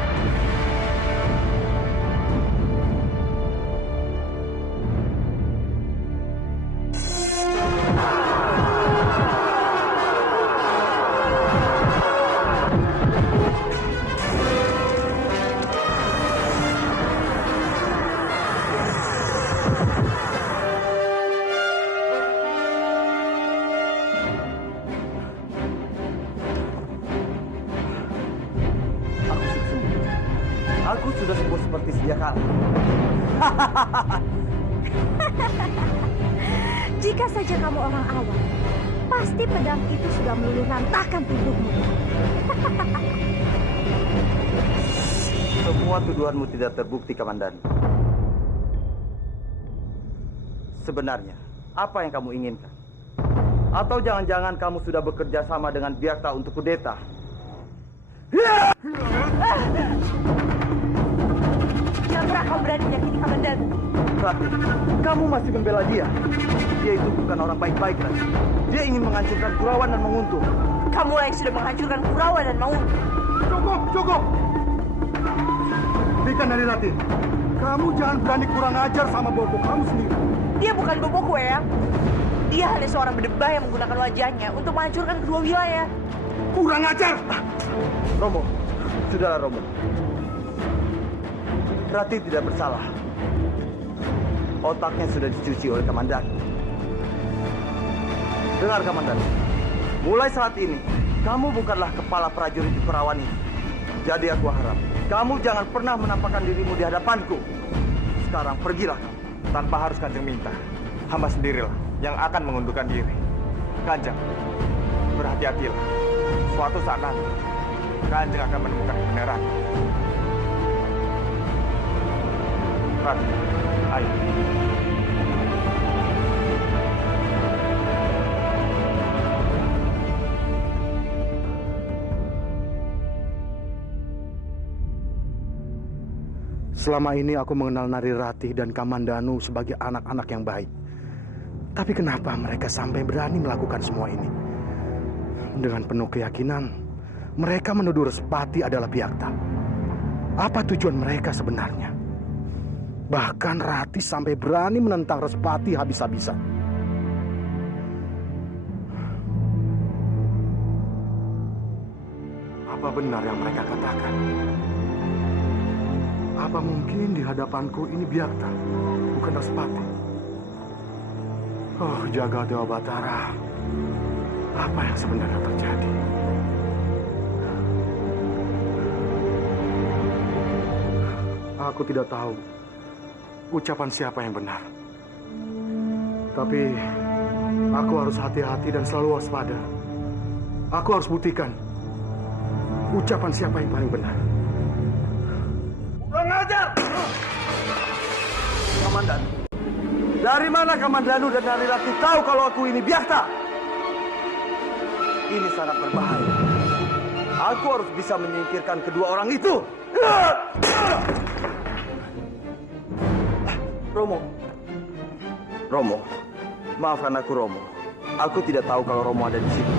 Aku sudah sembuh seperti sedia kala. Jika saja kamu orang awam, pasti pedang itu sudah meluluh lantakkan tubuhmu. Semua tuduhanmu tidak terbukti, Kamandanu. Sebenarnya, apa yang kamu inginkan? Atau jangan-jangan kamu sudah bekerja sama dengan Byakta untuk kudeta? Jangan pernah kau berani menyakiti Kamandanu. Ratih, kamu masih membela dia. Dia itu bukan orang baik-baik, Ratih. Dia ingin menghancurkan Kurawan dan Manguntuh. Kamu yang sudah menghancurkan Kurawan dan Manguntuh. Cukup, cukup. Hentikan dari Ratih. Kamu jangan berani kurang ajar sama bobo kamu sendiri. Dia bukan boboku, Eyang. Dia hanya seorang berdebah yang menggunakan wajahnya untuk menghancurkan kedua wilayah. Kurang ajar! Romo, sudahlah Romo. Ratih tidak bersalah. Otaknya sudah dicuci oleh Kamandanu. Dengar Kamandanu, mulai saat ini kamu bukanlah kepala prajurit di Kurawan ini. Jadi aku harap kamu jangan pernah menampakkan dirimu di hadapanku. Sekarang pergilah kamu. Tanpa harus Kanjeng minta, hamba sendirilah yang akan mengundurkan diri. Kanjeng, berhati-hatilah. Suatu saat nanti, Kanjeng akan menemukan kebenaran. Ratih, ayo. Selama ini aku mengenal Nari Ratih dan Kamandanu sebagai anak-anak yang baik. Tapi kenapa mereka sampai berani melakukan semua ini? Dengan penuh keyakinan, mereka menuduh Respati adalah Byakta. Apa tujuan mereka sebenarnya? Bahkan Ratih sampai berani menentang Respati habis-habisan. Apa benar yang mereka katakan? Apa mungkin di hadapanku ini Byakta, bukan Respati? Oh, jaga Dewa Batara. Apa yang sebenarnya terjadi? Aku tidak tahu ucapan siapa yang benar. Tapi aku harus hati-hati dan selalu waspada. Aku harus buktikan ucapan siapa yang paling benar. Kurang ajar! Kamandanu, dari mana Kamandanu dan Nari Ratih tahu kalau aku ini Byakta? Ini sangat berbahaya. Aku harus bisa menyingkirkan kedua orang itu. Romo, maafkan aku Romo. Aku tidak tahu kalau Romo ada di sini.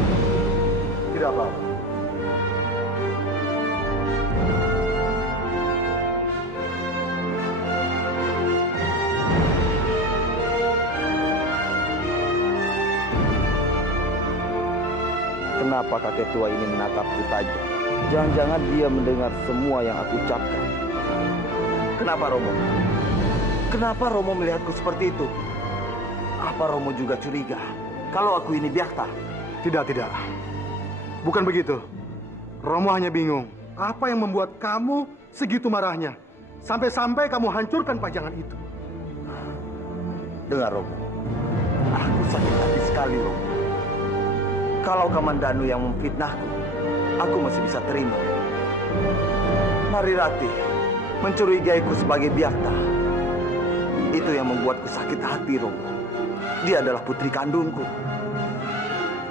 Tidak apa-apa. Kenapa kakek tua ini menatapku tajam? Jangan-jangan dia mendengar semua yang aku ucapkan. Kenapa Romo? Kenapa Romo melihatku seperti itu? Apa Romo juga curiga kalau aku ini Byakta? Tidak. Bukan begitu. Romo hanya bingung. Apa yang membuat kamu segitu marahnya? Sampai-sampai kamu hancurkan pajangan itu. Dengar Romo, aku sakit hati sekali Romo. Kalau Kamandanu yang memfitnahku, aku masih bisa terima. Nari Ratih mencurigaiku sebagai Byakta. Itu yang membuatku sakit hati, Romo. Dia adalah putri kandungku.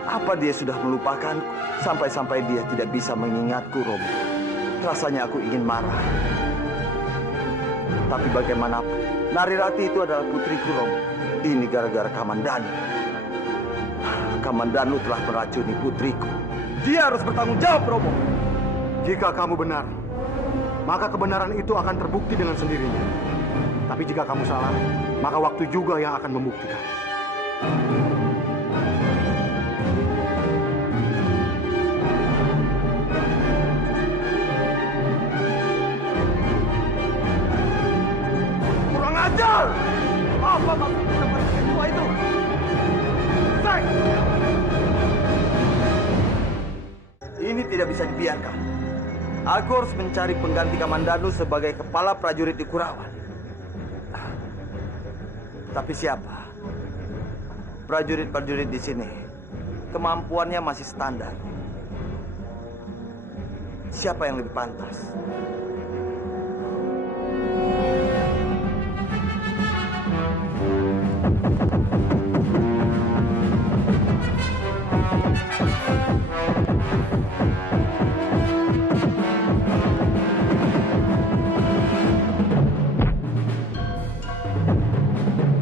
Apa dia sudah melupakanku sampai-sampai dia tidak bisa mengingatku, Romo? Rasanya aku ingin marah. Tapi bagaimanapun, Narirati itu adalah putriku, Romo. Ini gara-gara Kamandanu. Kamandanu telah meracuni putriku. Dia harus bertanggung jawab, Romo. Jika kamu benar, maka kebenaran itu akan terbukti dengan sendirinya. Tapi jika kamu salah, maka waktu juga yang akan membuktikan. Kurang ajar! Apa maksud tempat kedua itu? Sek! Ini tidak bisa dibiarkan. Aku harus mencari pengganti Kamandanu sebagai kepala prajurit di Kurawan. Tapi siapa? Prajurit-prajurit di sini kemampuannya masih standar. Siapa yang lebih pantas?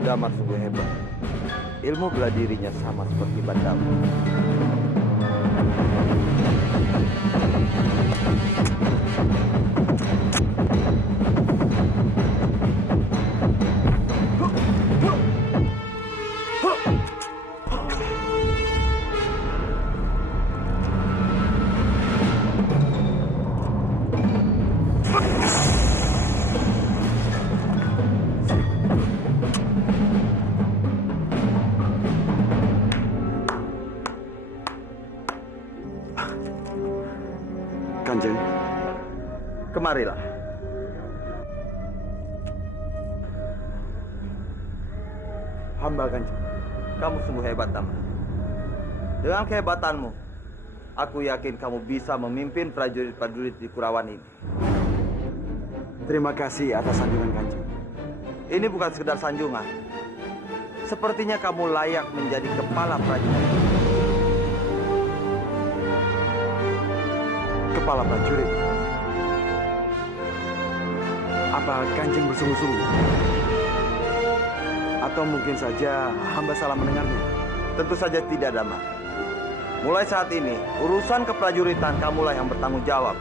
Damar sungguh hebat. Ilmu bela dirinya sama seperti Bandawa. Kanjeng, kemarilah. Hamba Kanjeng. Kamu sungguh hebat, Damar. Dengan kehebatanmu, aku yakin kamu bisa memimpin prajurit-prajurit di Kurawan ini. terima kasih atas sanjungan Kanjeng. Ini bukan sekedar sanjungan. Sepertinya kamu layak menjadi kepala prajurit. Kepala prajurit? Apa Kanjeng bersungguh-sungguh? Atau mungkin saja hamba salah mendengarnya? Tentu saja tidak, Damar. Mulai saat ini, urusan keprajuritan kamulah yang bertanggung jawab.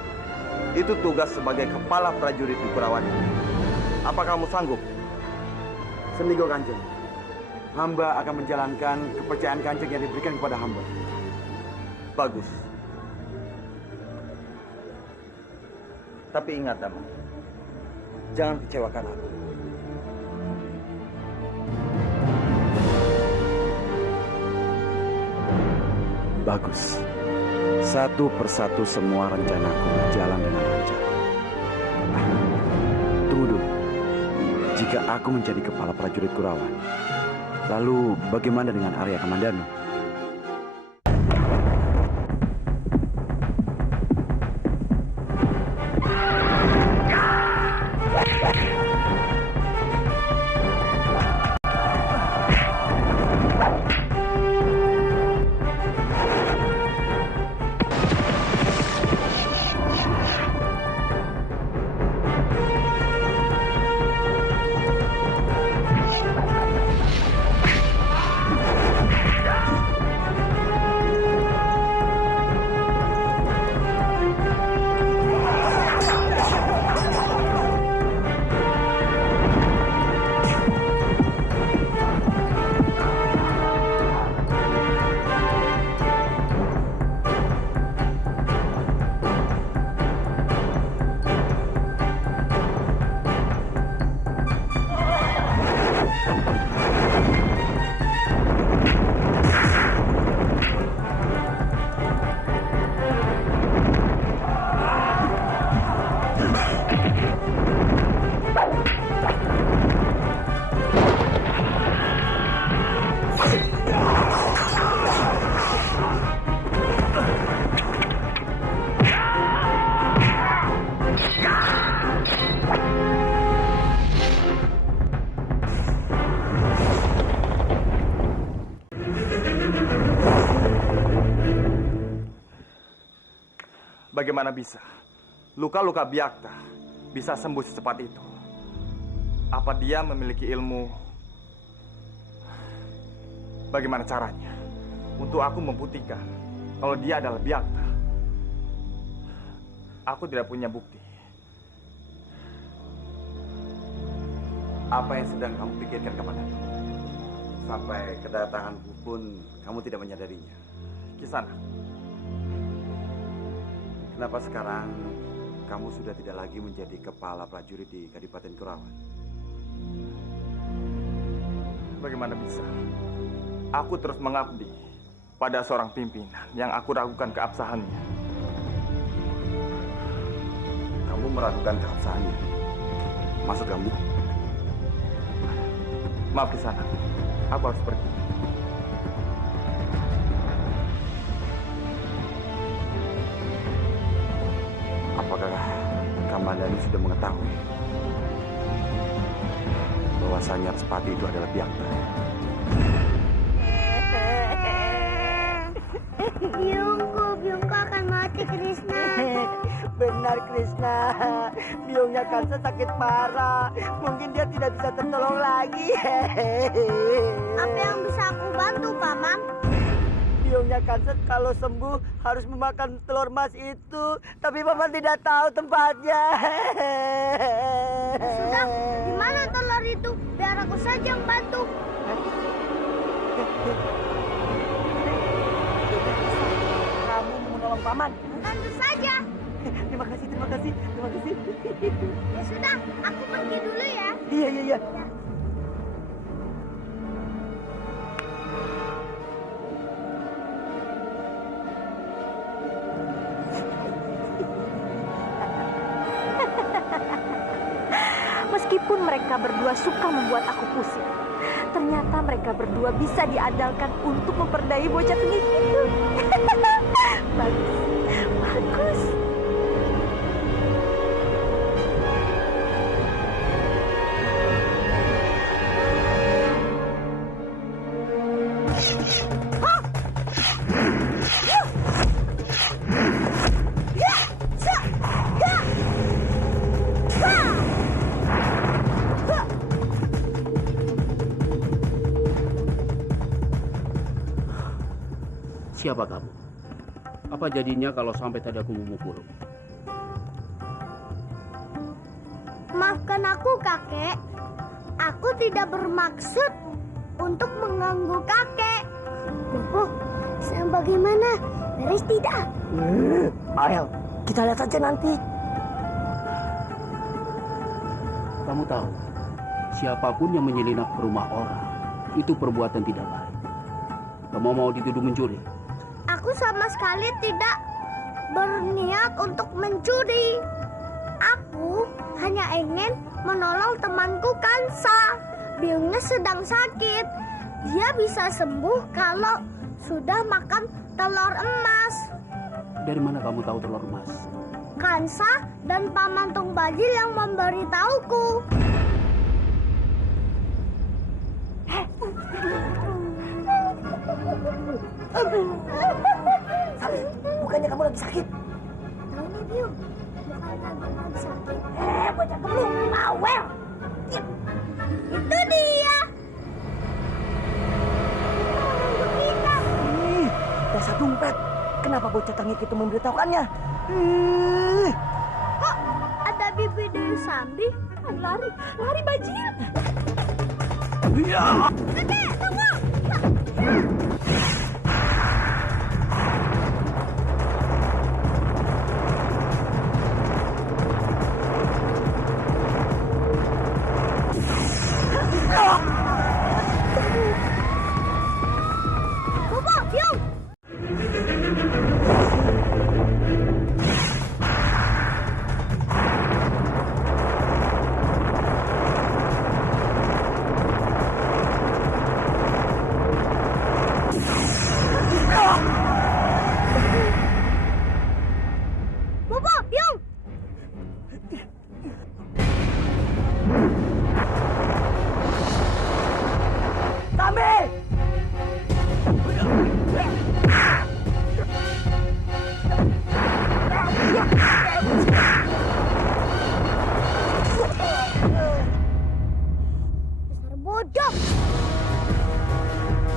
Itu tugas sebagai kepala prajurit di Kurawan ini. Apa kamu sanggup? Sendigo Kanjeng. Hamba akan menjalankan kepercayaan Kanjeng yang diberikan kepada hamba. Bagus. Tapi ingat, Damar. Jangan kecewakan aku. Bagus. Satu persatu semua rencanaku berjalan dengan lancar. Tunggu dulu. Jika aku menjadi kepala prajurit Kurawan, lalu bagaimana dengan Arya Kamandanu? Bagaimana bisa luka-luka Byakta bisa sembuh secepat itu? Apa dia memiliki ilmu? Bagaimana caranya untuk aku membuktikan kalau dia adalah Byakta? Aku tidak punya bukti. Apa yang sedang kamu pikirkan kepadaku? Sampai kedatanganku pun kamu tidak menyadarinya. Kisana, kenapa sekarang kamu sudah tidak lagi menjadi kepala prajurit di Kadipaten Kurawan? bagaimana bisa? Aku terus mengabdi pada seorang pimpinan yang aku ragukan keabsahannya. Kamu meragukan keabsahannya? Maksud kamu? Maaf Kisana, aku harus pergi. Apakah Kamandanu sudah mengetahui bahwasanya Respati itu adalah Byakta? Biungku akan mati, Krishna. Benar, Krishna. Biungnya Kansa sakit parah. Mungkin dia tidak bisa tertolong lagi. Apa yang bisa aku bantu, Paman? Biungnya Kansa kalau sembuh harus memakan telur emas itu. Tapi Paman tidak tahu tempatnya. Sudah, di mana telur itu? Biar aku saja yang bantu. Kamu mau menolong Paman? Tentu saja. Terima kasih, terima kasih, terima kasih. Ya sudah, aku pergi dulu ya. Iya, iya, iya. Meskipun mereka berdua suka membuat aku pusing, ternyata mereka berdua bisa diandalkan untuk memperdaya bocah tengik itu. Bagus, bagus. Siapa kamu? Apa jadinya kalau sampai tadi aku memukul? Maafkan aku, kakek. Aku tidak bermaksud untuk mengganggu kakek. Bobo, sekarang bagaimana? Beres tidak? Ayo, kita lihat saja nanti. Kamu tahu, siapapun yang menyelinap ke rumah orang, itu perbuatan tidak baik. Kamu mau dituduh mencuri? Aku sama sekali tidak berniat untuk mencuri. Aku hanya ingin menolong temanku Kansa. Biungnya sedang sakit. Dia bisa sembuh kalau sudah makan telur emas. Dari mana kamu tahu telur emas? Kansa dan Paman Tung Bajil yang memberitahuku. Sali, bukannya kamu lagi sakit? Tahu nih, Biung. Bukan lagi sakit. Bocah kemlu, bawel. Itu dia. Dasar dompet. Kenapa bocah tengik itu memberitahukannya? Kok ada bibi Dewi Sambi? Lari, lari Bajil. Kakek, tunggu. Bobo, Biung.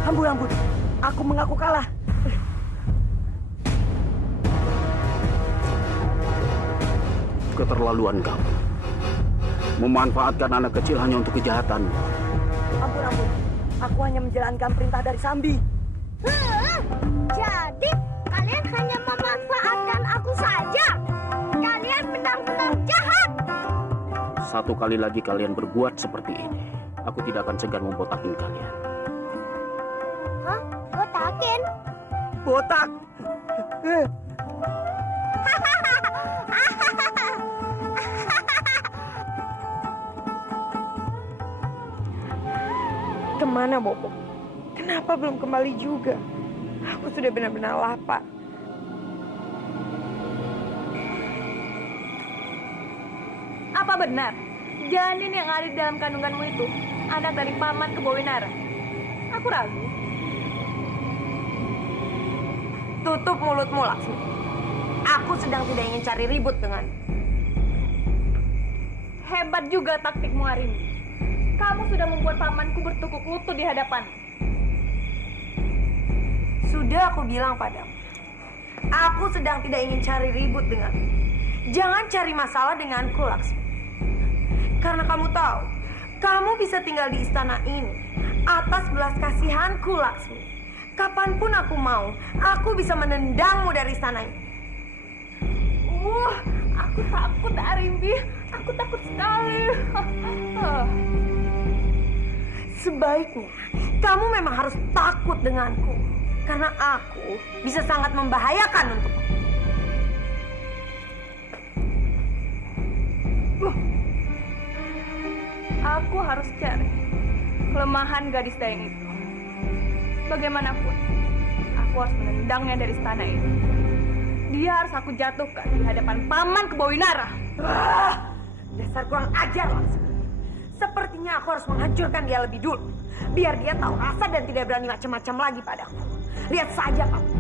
Ampun, ampun. Aku mengaku kalah. Keterlaluan kamu. Memanfaatkan anak kecil hanya untuk kejahatan. Ampun, ampun. Aku hanya menjalankan perintah dari Sambi. Jadi kalian hanya memanfaatkan aku saja. Kalian benar-benar jahat. Satu kali lagi kalian berbuat seperti ini, aku tidak akan segan membotakin kalian. Hah? Botakin? Botak. Kemana Bopo? Kenapa belum kembali juga? Aku sudah benar-benar lapar. Apa benar janin yang ada di dalam kandunganmu itu anak dari paman Kebowinara? Aku ragu. Tutup mulutmu, Laksmi. Aku sedang tidak ingin cari ribut dengan. Hebat juga taktikmu hari ini. Kamu sudah membuat pamanku bertukuk lutut di hadapan. Sudah aku bilang padamu. Aku sedang tidak ingin cari ribut dengan. Jangan cari masalah denganku, Laksmi. Karena kamu tahu, kamu bisa tinggal di istana ini atas belas kasihanku, Laksmi. Kapanpun aku mau, aku bisa menendangmu dari istana ini. Aku takut, Arimbi. Aku takut sekali. Sebaiknya, kamu memang harus takut denganku. Karena aku bisa sangat membahayakan untukmu. Aku harus cari kelemahan gadis Dayang itu. Bagaimanapun, aku harus menendangnya dari istana ini. Dia harus aku jatuhkan di hadapan paman Kebowinara. Dasar kurang ajar, Laksmi. Sepertinya aku harus menghancurkan dia lebih dulu. Biar dia tahu rasa dan tidak berani macam-macam lagi padaku. Lihat saja kamu.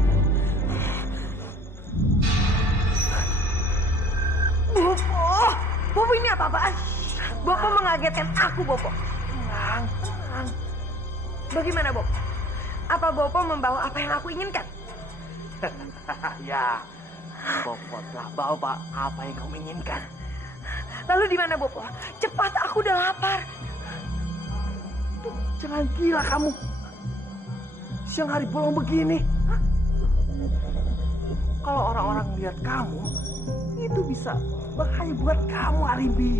Bopo ini apa-apaan? Bopo mengagetkan aku, Bopo. Bagaimana, Bopo? Apa Bopo membawa apa yang aku inginkan? Ya, Bopo telah bawa apa yang kamu inginkan. Lalu di mana, Bopo? Cepat, aku udah lapar. Jangan gila kamu. Siang hari bolong begini. Kalau orang-orang lihat kamu, itu bisa bahaya buat kamu, Arimbi.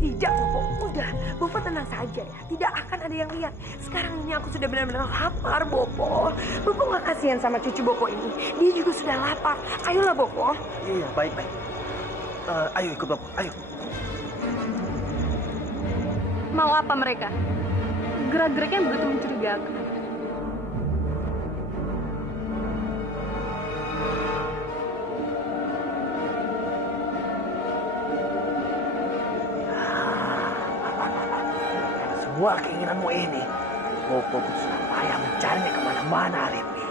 Tidak, Bopo. Udah, Bopo tenang saja ya. Tidak akan ada yang lihat. Sekarang ini aku sudah benar-benar lapar, Bopo. Bopo nggak kasihan sama cucu Bopo ini. Dia juga sudah lapar. Ayolah, Bopo. Iya, baik-baik. Ayo ikut Bopo, ayo. Mau apa mereka? Gerak-geriknya begitu mencurigakan. Semua keinginanmu ini, Bopo bersusah payah mencarinya kemana-mana, Arimbi.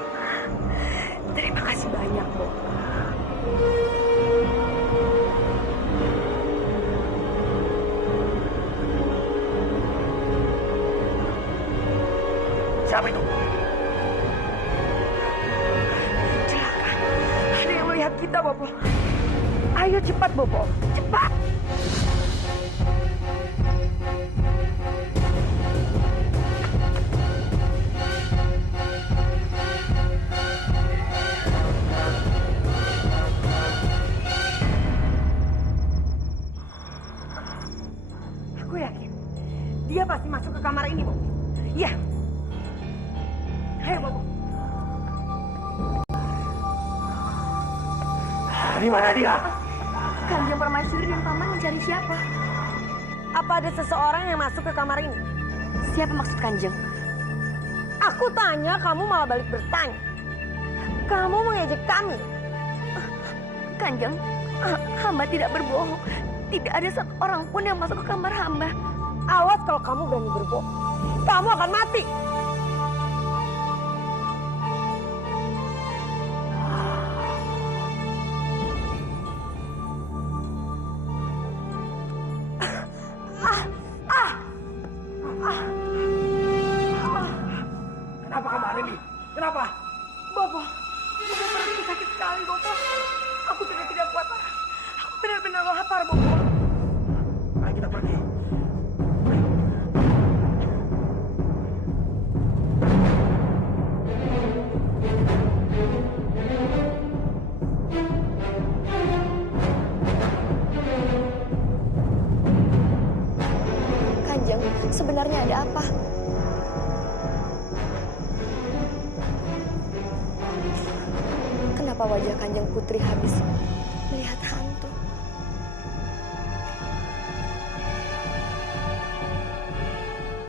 Terima kasih banyak, Bopo. Siapa itu? Celaka. Ada yang melihat kita, Bopo. Ayo cepat, Bopo. Cepat. Aku yakin dia pasti masuk ke kamar ini, Bopo. Iya. Ayo, Bopo. Di mana dia? Kanjeng Permaisuri dan paman mencari siapa? Apa ada seseorang yang masuk ke kamar ini? Siapa maksud Kanjeng? Aku tanya, kamu malah balik bertanya. Kamu mengejek kami. Kanjeng, hamba tidak berbohong. Tidak ada satu orang pun yang masuk ke kamar hamba. Awas kalau kamu berani berbohong. Kamu akan mati. Kenapa kamu benar-benar lapar, Bobo. Ayo kita pergi. Kanjeng, sebenarnya ada apa? Kenapa wajah Kanjeng Putri habis melihat hantu?